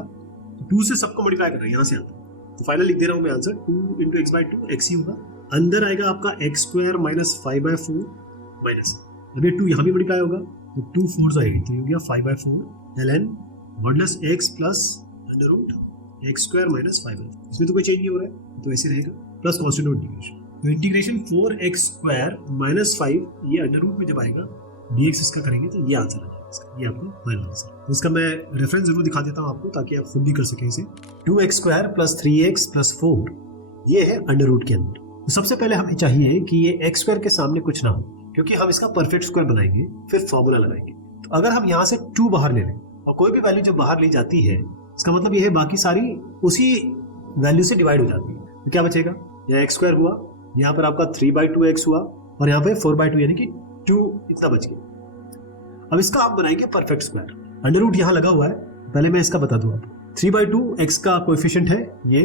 तो 2 से सबको मल्टीप्लाई करना है, यहाँ से आता, तो फाइनल लिख दे रहा हूँ मैं आंसर, 2 इंटू x/2 x ही होगा, अंदर आएगा आपका x² माइनस 5/4 माइनस, अब ये 2 यहाँ भी मल्टीप्लाई होगा तो 2 4 आएगी, तो ये हो गया 5/4 ln modulus x plus under root x² minus 5/4, इसमें तो कोई चेंज नहीं हो रहा है, तो ऐसे रहेगा, प्लस कॉन्स्टेंट ऑफ इंटीग्रेशन। तो इंटीग्रेशन 4x² माइनस 5 ये अंडर रूट में जब आएगा dx इसका करेंगे तो ये आंसर आ जाएगा इसका, ये आपका फाइनल आंसर। तो इसका मैं रेफरेंस जरूर दिखा देता हूँ आपको ताकि आप खुद भी कर सकें इसे। 2x² प्लस 3x प्लस 4 ये है अंडर रूट के अंदर। तो सबसे पहले हमें चाहिए कि ये x² के सामने कुछ ना हो, क्योंकि हम इसका परफेक्ट स्क्वायर बनाएंगे, फिर फॉर्मूला लगाएंगे। तो अगर हम यहाँ से 2 बाहर ले लें और कोई भी वैल्यू जब बाहर ली जाती है इसका मतलब ये है बाकी सारी उसी वैल्यू से डिवाइड हो जाती है, तो क्या बचेगा, यहाँ x² हुआ, यहाँ पर आपका 3/2x हुआ, और यहाँ पे 4/2 यानी कि 2 इतना बच गया। अब इसका आप बनाएंगे परफेक्ट स्क्वायर, अंडर रूट यहाँ लगा हुआ है, पहले मैं इसका बता दूं आपको, 3/2 x का कोएफिशिएंट है ये,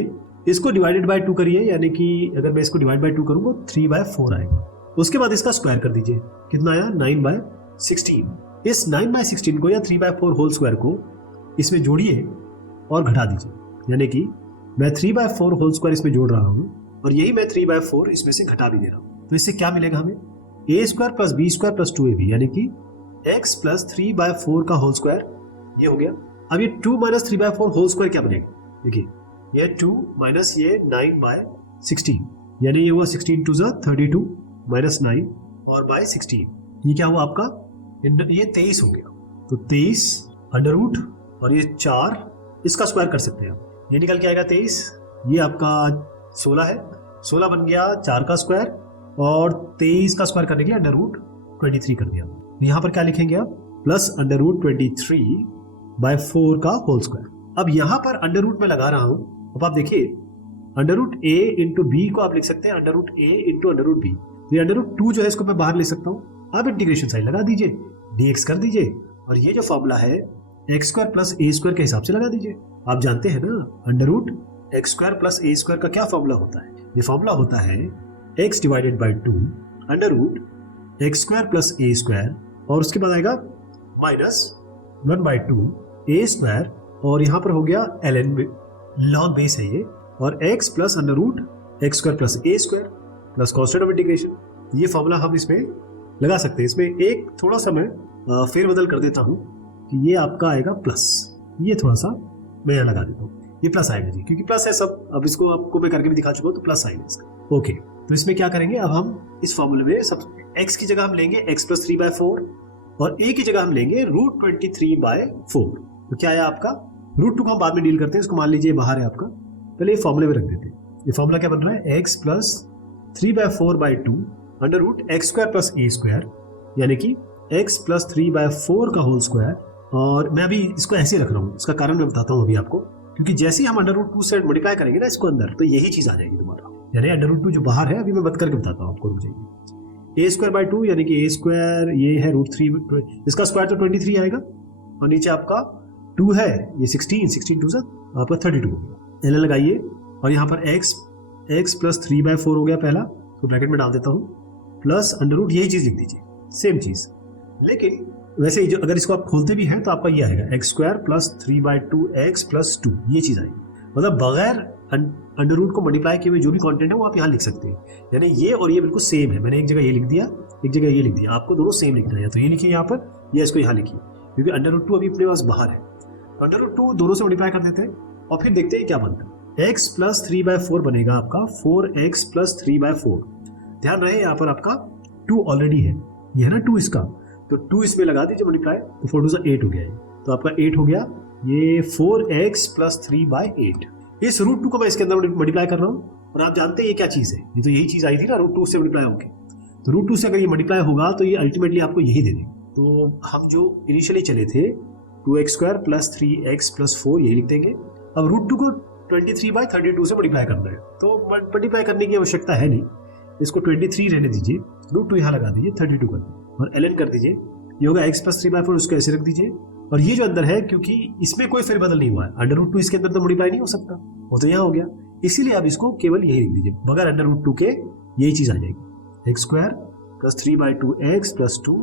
इसको डिवाइडेड बाय 2 करिए, यानी कि अगर मैं इसको डिवाइड बाय 2 करूंगा 3/4 आएगा। उसके बाद इसका स्क्वायर कर दीजिए, कितना आया 9/16। इस 9/16 को या 3/4 होल स्क्वायर को इसमें जोड़िए और घटा दीजिए, यानी कि मैं 3/4 होल स्क्वायर इसमें जोड़ रहा हूँ और यही मैं 3/4 इसमें से घटा भी दे रहा हूँ। तो इससे क्या मिलेगा हमें, a² plus b² plus 2ab, यानी कि x प्लस 3/4 का होल स्क्वायर ये हो गया। अब ये 2 माइनस 3/4 होल स्क्वायर क्या बनेगा, देखिए ये 2 माइनस ये 9/16, यानी ये हुआ 16 2 32 माइनस 9 और बाय 16, ये क्या हुआ आपका, ये 23 हो गया। तो 23 अंडर रूट और ये 4, इसका स्क्वायर कर सकते हैं आप, ये निकल के आएगा 23, ये आपका 16 है, 16 बन गया 4 का स्क्वायर और 23 का स्क्वायर करने के लिए अंडर रूट 23 कर दिया। यहाँ पर क्या लिखेंगे आप, प्लस अंडर रूट 23/4 का होल स्क्वायर। अब यहाँ पर अंडर रूट में लगा रहा हूं, अब आप देखिए under root a into b को आप लिख सकते हैं under root a into under root b, ये अंडर रूट 2 जो है इसको मैं बाहर ले सकता हूँ। अब इंटीग्रेशन साइन लगा दीजिए, dx कर दीजिए और ये जो फॉर्मूला है x square plus a square के हिसाब से लगा दीजिए। आप जानते हैं ना under root x square plus a square का क्या फॉर्मूला होता है, ये फॉर्मूला होता है x divided by 2 under root x square plus a square और उसके बाद आएगा माइनस 1/2 ए स्क्वायर और यहाँ पर हो गया ln लॉग बेस है ये, और x plus under root x square plus a square plus constant of integration. ये फॉर्मूला हम इसमें लगा सकते हैं। इसमें एक थोड़ा सा मैं फेरबदल कर देता हूँ कि ये आपका आएगा प्लस, ये थोड़ा सा मैं यहाँ लगा देता हूँ, ये प्लस आएगा जी, क्योंकि प्लस है सब। अब इसको आपको मैं करके भी दिखा चुका हूँ, तो प्लस आएगा इसका। ओके, तो इसमें क्या करेंगे, अब हम इस फॉर्मूले में सब x की जगह हम लेंगे x प्लस 3/4 और a की जगह हम लेंगे रूट 23/4। तो क्या आया आपका, रूट 2 को हम बाद में डील करते हैं, इसको मान लीजिए बाहर है आपका, पहले ये फॉर्मूले में रख देते हैं। ये फॉर्मूला क्या बन रहा है, x plus 3/4/2 under root x square plus a square, यानी कि x प्लस 3/4 का होल स्क्वायर। और मैं अभी इसको ऐसे रख रहा हूँ, इसका कारण मैं बताता हूँ अभी आपको, क्योंकि जैसे ही हम अंडर रूट 2 से मल्टीप्लाई करेंगे ना इसको अंदर, तो यही चीज आ जाएगी दोबारा, यानी अंडर रूट 2 जो बाहर है अभी मैं बत करके बताता हूँ आपको, रुक जाइए। a स्क्वायर बाई 2 यानी कि a स्क्वायर ये है रूट 3, इसका स्क्वायर तो 23 आएगा और नीचे आपका 2 है, ये 16 2 आपका 32 हो गया। एल लगाइए और यहाँ पर x प्लस 3/4 हो गया पहला, तो ब्रैकेट में डाल देता हूँ, प्लस अंडर रूट यही चीज लिख दीजिए, सेम चीज। लेकिन वैसे ही जो अगर इसको आप खोलते भी हैं तो आपका ये आएगा x square plus 3/2x plus 2, ये चीज आएगी। मतलब बगैर अंडर रूट को मल्टीप्लाई किए हुए जो भी कंटेंट है वो आप यहाँ लिख सकते हैं, यानी ये और ये बिल्कुल सेम है। मैंने एक जगह ये लिख दिया, एक जगह ये लिख दिया, आपको दोनों सेम लिखना है, या तो ये लिखिए यहाँ पर या इसको यहाँ लिखिए, क्योंकि अंडर रूट 2 अभी अपने पास बाहर है। अंडर रूट 2 दोनों से मल्टीप्लाई कर देते हैं और फिर देखते हैं क्या बनता है। x प्लस 3/4 बनेगा आपका 4x प्लस 3/4। ध्यान रहे यहाँ पर आपका 2 ऑलरेडी है, ये है ना 2 इसका, तो 2 इसमें लगा दीजिए मल्टीप्लाई, तो 4 2 8 हो गया है, तो आपका 8 हो गया, ये 4x प्लस 3/8। इस रूट 2 को मैं इसके अंदर मल्टीप्लाई कर रहा हूँ और आप जानते हैं ये क्या चीज है, ये तो यही चीज आई थी ना रूट 2 से मल्टीप्लाई होके, तो रूट 2 से अगर ये मल्टीप्लाई होगा तो ये अल्टीमेटली आपको यही दे देगा। तो हम जो इनिशियली चले थे 2x square plus 3x plus 4 यही लिख देंगे। अब रूट 2 को 23/32 से मल्टीप्लाई करना है, तो मल्टीप्लाई करने की आवश्यकता है नहीं, इसको 23 रहने दीजिए, रूट 2 यहाँ लगा दीजिए, 32 कर दीजिए और ln कर दीजिए, ये होगा x प्लस 3/4, उसको ऐसे रख दीजिए। और ये जो अंदर है, क्योंकि इसमें कोई फेरबदल नहीं हुआ है, अंडर रूट 2 इसके अंदर तो मल्टीप्लाई नहीं हो सकता, वो तो यहाँ हो गया, इसीलिए आप इसको केवल यही लिख दीजिए, बगैर अंडर रूट 2 के यही चीज आ जाएगी, x square plus 3/2x plus 2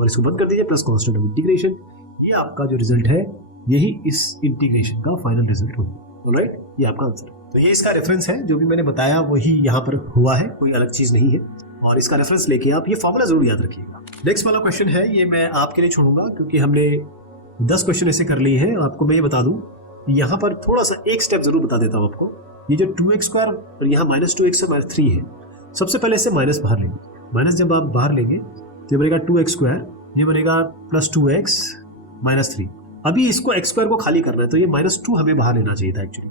और इसको बंद कर दीजिए, प्लस कांस्टेंट ऑफ इंटीग्रेशन। ये आपका जो रिजल्ट है यही इस इंटीग्रेशन का फाइनल रिजल्ट होगा। ऑलराइट, ये आपका आंसर है। तो ये इसका रेफरेंस है, जो भी मैंने बताया वही यहाँ पर हुआ है, कोई अलग चीज नहीं है, और इसका रेफरेंस लेके आप ये फॉर्मूला जरूर याद रखिएगा। नेक्स्ट वाला क्वेश्चन है, ये मैं आपके लिए छोड़ूंगा क्योंकि हमने 10 क्वेश्चन ऐसे कर लिए हैं। आपको मैं ये बता दूं, यहाँ पर थोड़ा सा एक स्टेप जरूर बता देता हूँ आपको। ये जो 2x स्क्वायर और यहाँ -2x और -3 है, सबसे पहले इससे माइनस बाहर लेंगे। माइनस जब आप बाहर लेंगे तो ये बनेगा 2x स्क्वायर, ये बनेगा प्लस 2x -3। अभी इसको x स्क्वायर को खाली करना है, तो ये -2 हमें बाहर लेना चाहिए था एक्चुअली।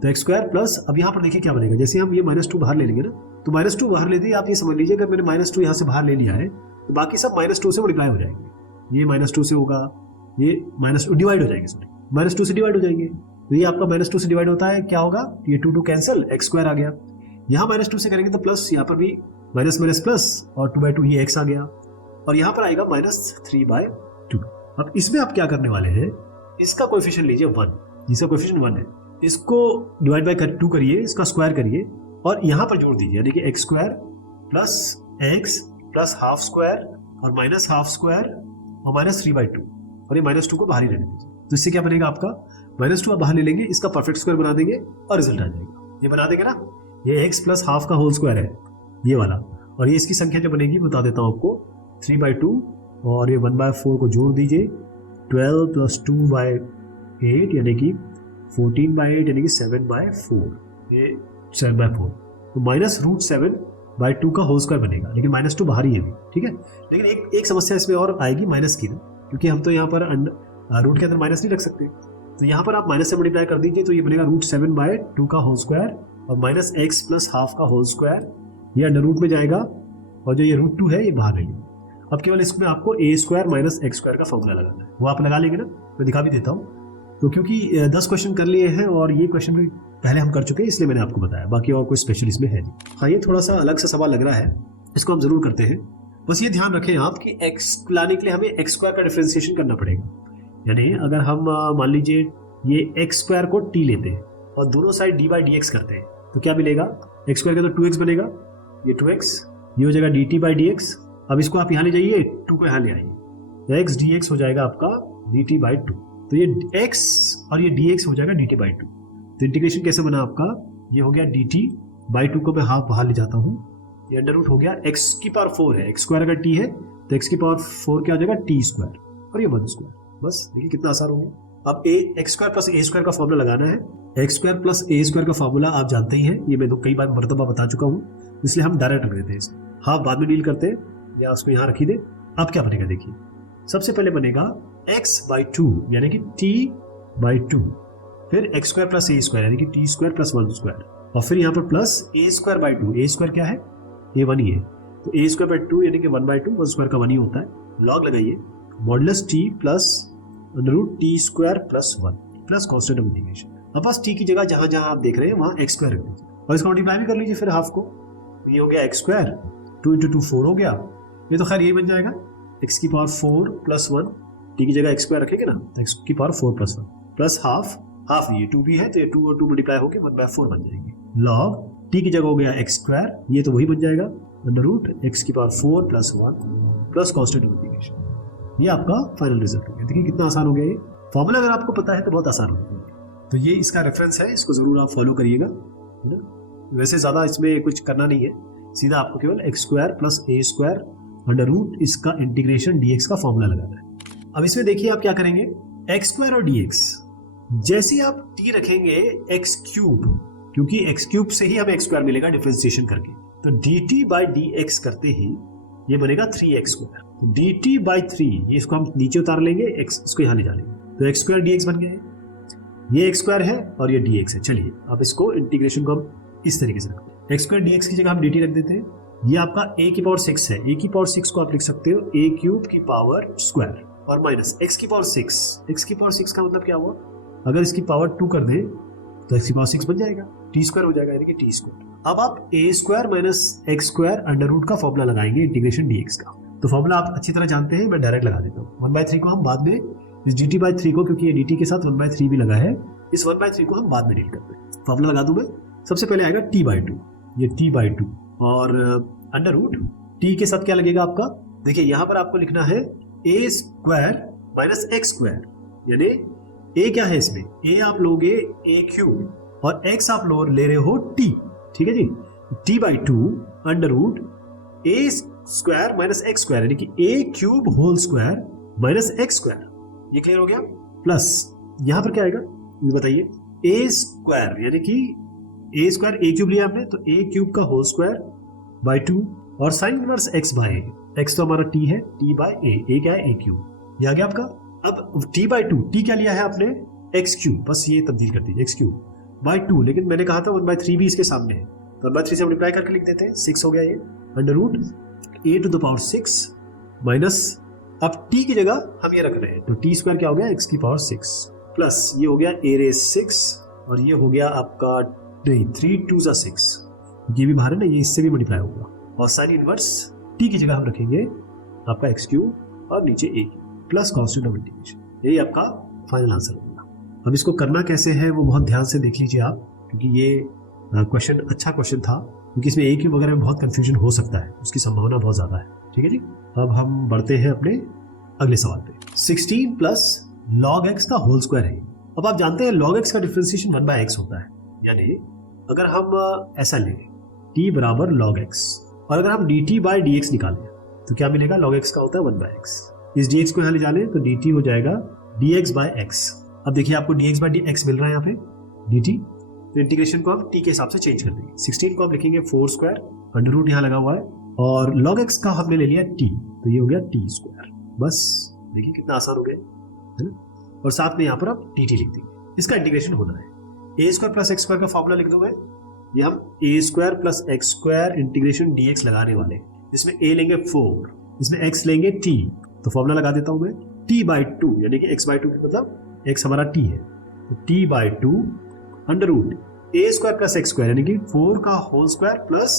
तो x स्क्वायर प्लस, अब यहाँ पर देखिए क्या बनेगा, जैसे हम ये -2 बाहर ले लेंगे ना, तो -2 बाहर लेते ही आप ये समझ लीजिए, अगर मैंने -2 यहाँ से बाहर ले लिया है तो बाकी सब -2 से मल्टीप्लाई हो जाएंगे। ये -2 से होगा, ये -2 डिवाइड हो जाएंगे, सॉरी -2 से डिवाइड हो जाएंगे, तो ये आपका -2 से डिवाइड होता है, क्या होगा, ये 2 कैंसिल, x स्क्वायर आ गया। यहाँ -2 से करेंगे तो प्लस, यहाँ पर भी माइनस माइनस प्लस और 2/2 ये x आ गया, और यहाँ पर आएगा -3/2। अब इसमें आप क्या करने वाले हैं, इसका कोएफिशिएंट लीजिए 1, जिसका कोएफिशिएंट 1 है, इसको डिवाइड बाय 2 करिए, इसका स्क्वायर करिए और यहाँ पर जोड़ दीजिए, यानी कि x square plus x plus half square और माइनस हाफ स्क्वायर और -3/2, और ये -2 को बाहर ही रहने दीजिए। तो इससे क्या बनेगा आपका, -2 आप बाहर ले लेंगे, इसका परफेक्ट स्क्वायर बना देंगे और रिजल्ट आ जाएगा। ये बना देंगे ना, ये x प्लस हाफ का होल स्क्वायर है ये वाला, और ये इसकी संख्या जो बनेगी बता देता हूँ आपको, 3/2 और ये 1/4 को जोड़ दीजिए 12 प्लस 2/8 यानी कि 14/8 यानी कि 7/4, ये 7/4, तो -√7/2 का होल स्क्वायर बनेगा, लेकिन -2 बाहर ही है अभी, ठीक है। लेकिन एक समस्या इसमें और आएगी माइनस की ना, क्योंकि हम तो यहाँ पर रूट के अंदर माइनस नहीं रख सकते, तो यहाँ पर आप माइनस से मल्टीप्लाई कर दीजिए, तो ये बनेगा √7/2 का होल स्क्वायर और -x प्लस हाफ का होल स्क्वायर, ये अंडर रूट में जाएगा और जो ये √2 है ये बाहर रहेगी। अब केवल इसमें आपको a² माइनस x² का फॉर्मूला लगाना है, वो आप लगा लेंगे ना, मैं दिखा भी देता हूँ। तो क्योंकि 10 क्वेश्चन कर लिए हैं और ये क्वेश्चन भी पहले हम कर चुके हैं, इसलिए मैंने आपको बताया, बाकी और कोई स्पेशल इसमें है नहीं। हाँ, ये थोड़ा सा अलग सा सवाल लग रहा है, इसको हम जरूर करते हैं। बस ये ध्यान रखें आप कि x लाने के लिए हमें x² का डिफरेंशिएशन करना पड़ेगा। यानी अगर हम मान लीजिए ये x² को t लेते हैं और दोनों साइड d/dx करते हैं, तो क्या मिलेगा, x² का तो 2x बनेगा, ये 2x, ये हो जाएगा dt/dx। अब इसको आप यहाँ ले जाइए, 2 को यहाँ ले आइए, x dx हो जाएगा आपका dt/2, तो ये x और ये dx हो जाएगा dt/2। तो इंटीग्रेशन कैसे बना आपका, ये हो गया dt/2 को मैं हाफ बाहर ले जाता हूँ, ये अंडर रूट हो गया x⁴ है, x² अगर t है तो x⁴ क्या हो जाएगा t² और ये 1²। बस देखिए कितना आसान हो गया। अब x² प्लस a² का फॉर्मूला लगाना है, x² प्लस a² का फॉर्मूला आप जानते ही हैं, ये मैं तो कई बार मर्तबा बता चुका हूँ, इसलिए हम डायरेक्ट रख देते हैं इसमें, हाफ बाद में डील करते हैं, या उसको यहाँ रखी दे। अब क्या बनेगा देखिए, सबसे पहले बनेगा x/2 यानी कि t/2, फिर x² प्लस a² यानी कि t² प्लस 1², और फिर यहाँ पर प्लस a²/2, a² क्या है, ये 1 ही है, तो a²/2 यानी कि 1/2, 1² का 1 ही होता है, लॉग लगाइए modulus t plus √t² plus 1 plus constant of integration. अब बस t की जगह जहां जहां आप देख रहे हैं वहां x² रख दीजिए और इसको मल्टीप्लाई भी कर लीजिए फिर हाफ को, ये हो गया x², 2 × 2 4 हो गया, ये तो खैर यही बन जाएगा x⁴ प्लस 1, t की जगह x² रखेंगे ना, तो x⁴ प्लस 1 प्लस हाफ ये 2 भी है, तो ये 2 और 2 मल्टीप्लाई होकर 1/4 बन जाएंगे, लॉग t की जगह हो गया x², ये तो वही बन जाएगा under root x⁴ plus 1 plus constant of integration. ये आपका फाइनल रिजल्ट हो गया। देखिए कितना आसान हो गया ये फॉर्मूला, अगर आपको पता है तो बहुत आसान हो गया। तो ये इसका रेफरेंस है, इसको जरूर आप फॉलो करिएगा, है ना। वैसे ज्यादा इसमें कुछ करना नहीं है, सीधा आपको केवल x² plus a² under root इसका इंटीग्रेशन dx का फॉर्मूला लगाना है। अब इसमें देखिए आप क्या करेंगे, x² और dx, जैसे आप t रखेंगे x³, क्योंकि x³ से ही हमें x² मिलेगा डिफरेंशिएशन करके, तो dt/dx करते ही ये बनेगा 3x², dt/3, ये इसको हम नीचे उतार लेंगे, x इसको यहाँ ले जा लेंगे, तो x² dx बन गया है, ये x² है और ये dx है। चलिए अब इसको इंटीग्रेशन को हम इस तरीके से रखते हैं, x² dx की जगह हम dt रख देते हैं, ये आपका a⁴ है, a⁴ को आप लिख सकते हो a³ और माइनस x⁴ का मतलब क्या हुआ, अगर इसकी पावर 2 कर दें तो x⁴ बन जाएगा, t² हो जाएगा यानी कि t²। अब आप a² minus x² under root का फॉर्मूला लगाएंगे इंटीग्रेशन dx का, तो फॉर्मूला आप अच्छी तरह जानते हैं, मैं डायरेक्ट लगा देता हूँ। 1/3 को हम बाद में, इस dt/3 को, क्योंकि ये dt के साथ 1/3 भी लगा है, इस 1/3 को हम बाद में डील करते हैं। फॉर्मूला लगा दूं मैं, सबसे पहले आएगा t/2, ये t/2 और अंडर रूट t के साथ क्या लगेगा आपका, देखिए यहाँ पर आपको लिखना है a² माइनस x², यानी a क्या है इसमें, a आप लोगे a³ और x आप ले रहे हो t, ठीक है जी, t/2 under root a² minus x² यानी कि a³ whole square minus x², ये क्लियर हो गया। प्लस यहां पर क्या आएगा ये बताइए, a² यानी कि a² a³ लिया हमने, तो a³ का होल स्क्वायर बाय 2 और sine inverse x by a, x तो हमारा t है, t/a, क्या है a³, ये आ गया आपका। अब t/2, t क्या लिया है आपने, x³, बस ये तब्दील कर दीजिए x³ बाय 2, लेकिन मैंने कहा था 1/3 भी इसके सामने है, तो 1/3 से मल्टीप्लाई करके लिख देते हैं, 6 हो गया ये अंडर रूट a⁴ माइनस, अब t की जगह हम ये रख रहे हैं, तो t² क्या हो गया x⁴ प्लस ये हो गया a⁻⁶ और ये हो गया आपका 3 2 6, ये भी बाहर है ना, ये इससे भी मल्टीप्लाई होगा, और साइन इनवर्स t की जगह हम रखेंगे आपका x³ और नीचे a plus constant of integration, यही आपका फाइनल आंसर होगा। अब इसको करना कैसे है वो बहुत ध्यान से देख लीजिए आप, क्योंकि ये क्वेश्चन अच्छा क्वेश्चन था, क्योंकि इसमें a³ वगैरह में बहुत कंफ्यूजन हो सकता है, उसकी संभावना बहुत ज्यादा है, ठीक है जी। अब हम बढ़ते हैं अपने अगले सवाल पे। 16 प्लस log x का होल स्क्वायर है। अब आप जानते हैं log x का डिफरेंशिएशन 1/x होता है, यानी अगर हम ऐसा लें t बराबर log x, और अगर हम dt/dx निकालें तो क्या मिलेगा, log x का होता है 1/x, इस dx को यहाँ ले जाने तो dt हो जाएगा dx by x। अब देखिए आपको dx by dx मिल रहा है यहाँ पे dt, तो इंटीग्रेशन को हम t के हिसाब से चेंज कर देंगे। 16 को हम लिखेंगे 4 स्क्वायर, अंडर रूट यहाँ लगा हुआ है और log x का हमने ले लिया t, तो ये हो गया t स्क्वायर। बस देखिए कितना आसान हो गया है ना। और साथ में यहाँ पर आप dt लिख देंगे। इसका इंटीग्रेशन होना है a square plus x square का फॉर्मूला लिख दूंगा। ये हम a square plus x square integration dx लगाने वाले हैं। इसमें a लेंगे 4, इसमें x लेंगे t, तो फॉर्मूला लगा देता हूं मैं t बाई 2 यानी कि x बाई 2 मतलब x हमारा t है, तो t by 2 under root a square plus x square यानी कि 4 का whole square plus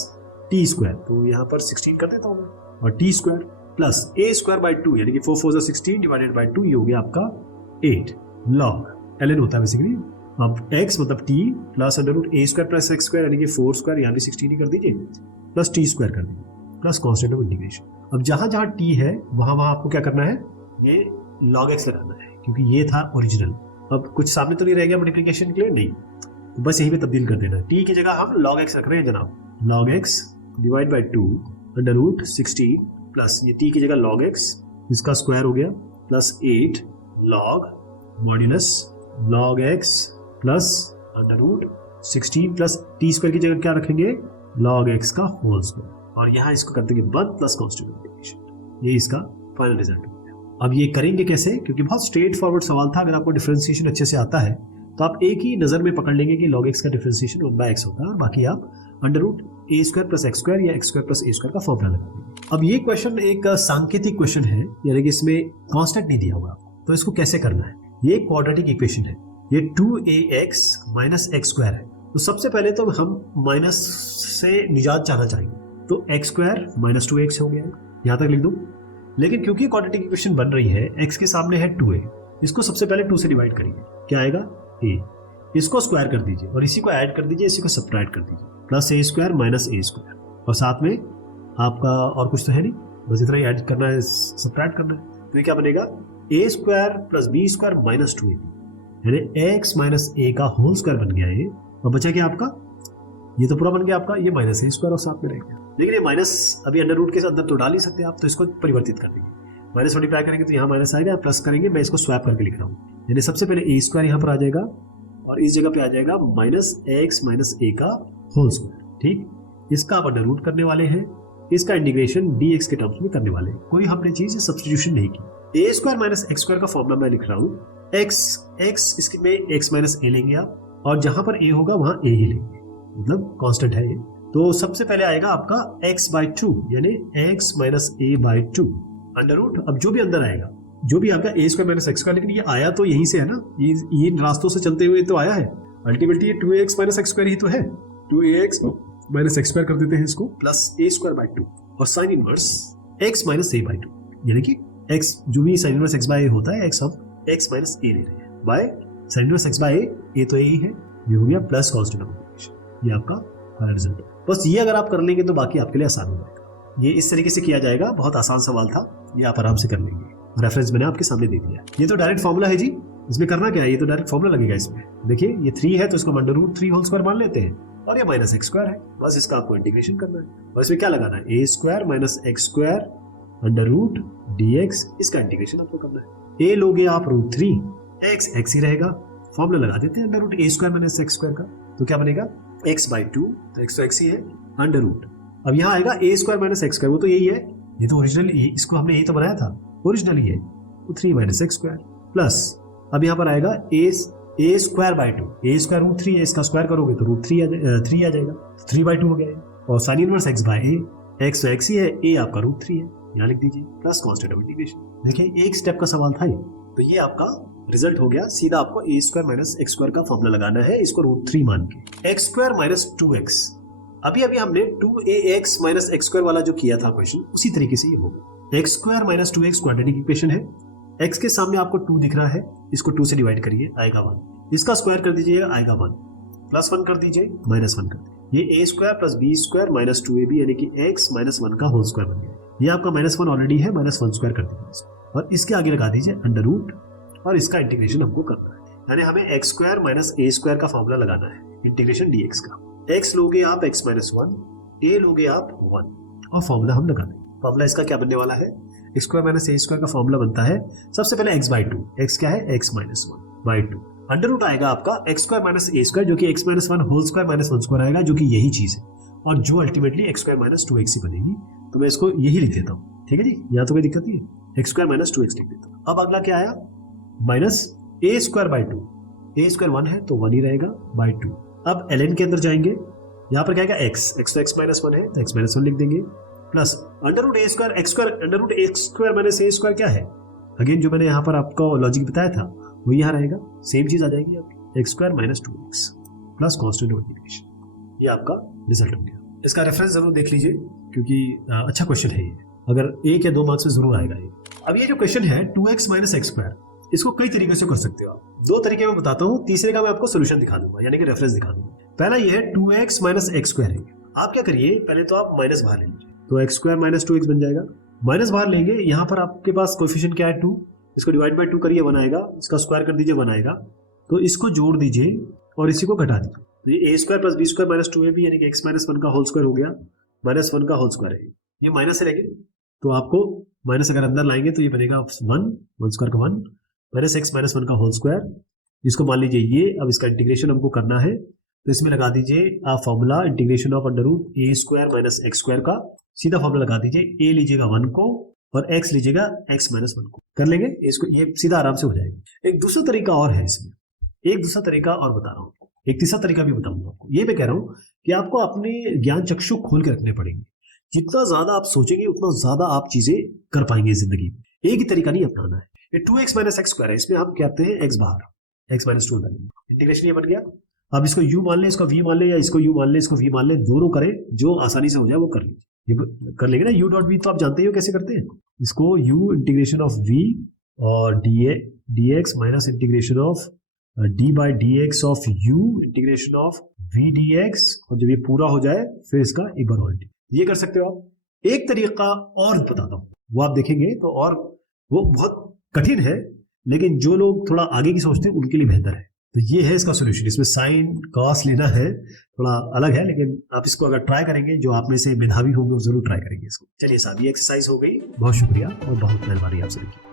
t square, तो यहाँ पर 16 कर देता हूं मैं, और t square plus a square by 2 यानी कि 4 4 16 डिवाइडेड बाई 2, ये हो गया आपका 8 लॉग ln होता है बेसिकली। अब x मतलब t plus under root a square plus x square यानी कि 4 स्क्वायर, यहाँ भी 16 ही कर दीजिए, प्लस t स्क्वायर कर दीजिए, प्लस कांस्टेंट ऑफ इंटीग्रेशन। अब जहां जहां t है वहां वहां आपको क्या करना है, ये log x लगाना है क्योंकि ये था ओरिजिनल। अब कुछ सामने तो नहीं रह गया मल्टीप्लिकेशन के लिए, नहीं, तो बस यहीं पे तब्दील कर देना है। t की जगह हम log x रख रहे हैं जनाब, log x divide by 2 under root 16 plus ये t की जगह log x, इसका स्क्वायर हो गया, plus 8 log modulus log x plus under root 16 plus t square की जगह क्या रखेंगे, log x का होल स्क्वायर, और यहाँ इसको कर देंगे 1 प्लस कांस्टेंट ऑफ इंटीग्रेशन। ये इसका फाइनल रिजल्ट हो गया। अब ये करेंगे कैसे, क्योंकि बहुत स्ट्रेट फॉरवर्ड सवाल था। अगर आपको डिफरेंशिएशन अच्छे से आता है तो आप एक ही नजर में पकड़ लेंगे कि log x का डिफरेंशिएशन 1/x होता है, और बाकी आप under root a square plus x square या x square plus a square का फॉर्मूला लगा देंगे। अब ये क्वेश्चन एक सांकेतिक क्वेश्चन है, यानी कि इसमें कांस्टेंट नहीं दिया हुआ, तो इसको कैसे करना है। ये क्वाड्रेटिक इक्वेशन है, ये 2ax माइनस एक्स स्क्वायर है, तो सबसे पहले तो हम माइनस से निजात चाहना चाहेंगे, तो एक्स स्क्वायर माइनस 2x हो गया, यहाँ तक लिख दूं। लेकिन क्योंकि क्वाड्रेटिक इक्वेशन बन रही है, x के सामने है 2a, इसको सबसे पहले 2 से डिवाइड करिए, क्या आएगा a, इसको स्क्वायर कर दीजिए और इसी को ऐड कर दीजिए, इसी को सब्ट्रैक्ट कर दीजिए, plus a square minus a square, और साथ में आपका और कुछ तो है नहीं, बस इतना ही ऐड करना है, सब्ट्रैक्ट करना है। तो ये क्या बनेगा, a square plus b square minus 2ab, यानी x माइनस a का होल स्क्वायर बन गया ये, और बचा क्या आपका, ये तो पूरा बन गया आपका, ये माइनस a स्क्वायर और साथ में रह गया। लेकिन ये माइनस अभी अंडर रूट के अंदर तो डाल ही सकते हैं आप, तो इसको परिवर्तित कर देंगे, माइनस मल्टीप्लाई करेंगे तो यहाँ माइनस आएगा, प्लस करेंगे, मैं इसको स्वैप करके लिख रहा हूँ, यानी सबसे पहले a स्क्वायर यहाँ पर आ जाएगा और इस जगह पे आ जाएगा माइनस x माइनस a का होल स्क्वायर। ठीक, इसका आप अंडर रूट करने वाले हैं, इसका इंटीग्रेशन dx के टर्म्स में करने वाले हैं, कोई हमने चीज सब्स्टिट्यूशन नहीं की। a square minus x square का फॉर्मूला मैं लिख रहा हूँ, x इसमें x माइनस a लेंगे आप, और जहां पर a होगा वहां a ही लेंगे, मतलब कांस्टेंट है ये। तो सबसे पहले आएगा आपका x बाई 2 यानी x minus a by 2 under root, अब जो भी अंदर आएगा, जो भी आपका a square minus x square, लेकिन ये आया तो यहीं से है ना, ये रास्तों से चलते हुए तो आया है, अल्टीमेटली ये 2ax माइनस एक्स स्क्वायर ही तो है, 2ax माइनस एक्स स्क्वायर कर देते हैं इसको, प्लस a स्क्वायर बाई 2 और sine inverse x minus a by 2, यानी कि x जो भी sign inverse x by a होता है, x हम x माइनस a ले रहे हैं, by sine inverse x by a तो a ही है, ये हो गया प्लस कांस्टेंट ऑफ इंटीग्रेशन। ये आपका फाइनल रिजल्ट है। बस ये अगर आप कर लेंगे तो बाकी आपके लिए आसान हो जाएगा। ये इस तरीके से किया जाएगा, बहुत आसान सवाल था, ये आप आराम से कर लेंगे। रेफरेंस मैंने आपके सामने दे दिया। ये तो डायरेक्ट फॉर्मूला है जी, इसमें करना क्या है, ये तो डायरेक्ट फॉर्मूला लगेगा इसमें। देखिए ये 3 है तो इसको अंडर रूट 3 होल स्क्वायर मान लेते हैं, और ये माइनस एक्स स्क्वायर है, बस इसका आपको इंटीग्रेशन करना है। और इसमें क्या लगाना है, a square minus x square under root dx, इसका इंटीग्रेशन आपको करना है। a लोगे आप रूट 3, x ही रहेगा, फॉर्मूला लगा देते हैं under root a square minus x square का, तो क्या बनेगा x बाई 2, तो x तो x ही है, अंडर रूट, अब यहाँ आएगा a square minus x square, वो तो यही है, ये तो ओरिजिनल, इसको हमने यही तो बनाया था, ओरिजिनल ही है, तो 3 माइनस एक्स स्क्वायर प्लस, अब यहाँ पर आएगा a square by 2, a square root 3 है, इसका स्क्वायर करोगे तो रूट 3 आ जाएगा, 3 बाई 2 हो गया, और sine inverse x by a, x तो x ही है, a आपका रूट 3 है, यहाँ लिख दीजिए, प्लस कांस्टेंट ऑफ इंटीग्रेशन। देखिए एक स्टेप का सवाल था ये, तो ये आपका रिजल्ट हो गया। सीधा आपको a square minus x square का फॉर्मूला लगाना है, इसको रूट 3 मान के, एक्स स्क्वायर माइनस 2x, अभी हमने 2ax माइनस एक्स स्क्वायर वाला जो किया था क्वेश्चन, उसी तरीके से ये होगा। X square minus 2x quadratic equation है, x के सामने आपको 2 दिख रहा है, इसको 2 से डिवाइड करिए, आएगा 1, इसका स्क्वायर कर दीजिए, आएगा 1, प्लस 1 कर दीजिए, माइनस 1 कर दीजिए, ये a square plus b square minus 2ab यानी कि x माइनस 1 का होल स्क्वायर बन गया। ये आपका माइनस 1 ऑलरेडी है, माइनस 1 स्क्वायर कर दीजिए, और इसके आगे लगा दीजिए अंडर रूट, और इसका इंटीग्रेशन हमको करना है, यानी हमें x square minus a square का फॉर्मूला लगाना है, इंटीग्रेशन dx का। x लोगे आप x माइनस 1, a लोगे आप 1, और फॉर्मूला हम लगा देंगे। फॉर्मूला इसका क्या बनने वाला है, x square minus a square का फॉर्मूला बनता है सबसे पहले x बाई 2। एक्स क्या है, x minus 1 by 2। Under root आएगा आपका x square minus a square जो कि x minus 1 whole square minus 1 square आएगा, जो कि यही चीज है और जो ultimately x square minus 2x ही बनेगी। तो मैं इसको यही लिख देता हूँ, ठीक है जी, यहाँ तो कोई दिक्कत नहीं है, एक्स स्क्वायर माइनस 2x लिख देता हूँ। अब अगला क्या आया, minus a square by 2। A square 1 है तो 1 ही रहेगा बाई 2। अब ln के अंदर जाएंगे, यहाँ पर क्या आएगा x तो x माइनस 1 है तो x माइनस 1 लिख देंगे, plus under root a square x square under root x square minus a square क्या है, अगेन जो मैंने यहाँ पर आपको लॉजिक बताया था वो यहाँ रहेगा, सेम चीज आ जाएगी आपकी x square minus 2x plus constant of integration. ये आपका रिजल्ट हो गया। इसका रेफरेंस जरूर देख लीजिए क्योंकि अच्छा क्वेश्चन है ये, अगर 1 या 2 मार्क्स में जरूर आएगा ये। अब ये जो क्वेश्चन है 2x माइनस एक्स स्क्वायर, इसको कई तरीके से कर सकते हो आप। 2 तरीके में बताता हूँ, तीसरे का मैं आपको सोल्यूशन दिखा दूंगा, यानी कि रेफरेंस दिखा दूंगा। पहला ये है 2x माइनस एक्स स्क्वायर है। आप क्या करिए, पहले तो आप माइनस बाहर ले लीजिए तो एक्स स्क्वायर माइनस 2x बन जाएगा। माइनस बाहर लेंगे, यहाँ पर आपके पास कोएफिशिएंट क्या है 2, इसको डिवाइड बाय 2 करिए 1 आएगा, इसका स्क्वायर कर दीजिए 1 आएगा, तो इसको जोड़ दीजिए और इसी को घटा दीजिए। तो ये a square plus b square minus 2ab यानी कि x माइनस 1 का होल स्क्वायर हो गया, माइनस 1 का होल स्क्वायर है, ये माइनस से लेंगे तो आपको माइनस अगर अंदर लाएंगे तो ये बनेगा 1 स्क्वायर का 1 माइनस एक्स माइनस 1 का होल स्क्वायर, इसको मान लीजिए ये। अब इसका इंटीग्रेशन हमको करना है तो इसमें लगा दीजिए आप formula integration of under root a square minus x square का सीधा फॉर्मूला लगा दीजिए, a लीजिएगा 1 को और x लीजिएगा x माइनस 1 को, कर लेंगे इसको, ये सीधा आराम से हो जाएगा। एक दूसरा तरीका और है इसमें, एक दूसरा तरीका और बता रहा हूँ, एक तीसरा तरीका भी बताऊंगा आपको। ये मैं कह रहा हूँ कि आपको अपने ज्ञान चक्षु खोल के रखने पड़ेंगे, जितना ज्यादा आप सोचेंगे उतना ज्यादा आप चीजें कर पाएंगे जिंदगी में। एक ही तरीका नहीं अपनाना है। ये 2x माइनस एक्स स्क्वायर है, इसमें हम कहते हैं x बाहर, x माइनस 2 अंदर, इंटीग्रेशन ये बन गया। अब इसको u मान ले, इसको v मान ले, या इसको u मान ले, इसको v मान ले, दोनों करें जो आसानी से हो जाए वो कर लीजिए। ये कर लेंगे ना, u डॉट v तो आप जानते ही हो कैसे करते हैं, इसको u इंटीग्रेशन ऑफ v और dx minus integration of d by dx of u integration of v dx, और जब ये पूरा हो जाए फिर इसका एक बार और ये कर सकते हो आप। एक तरीका और बताता हूँ, वो आप देखेंगे तो, और वो बहुत कठिन है लेकिन जो लोग थोड़ा आगे की सोचते हैं उनके लिए बेहतर है। तो ये है इसका सोल्यूशन, इसमें साइन कॉस लेना है, थोड़ा अलग है, लेकिन आप इसको अगर ट्राई करेंगे, जो आप में से मेधावी होंगे वो जरूर ट्राई करेंगे इसको। चलिए साहब, ये एक्सरसाइज हो गई, बहुत शुक्रिया और बहुत मेहरबानी आप सभी की।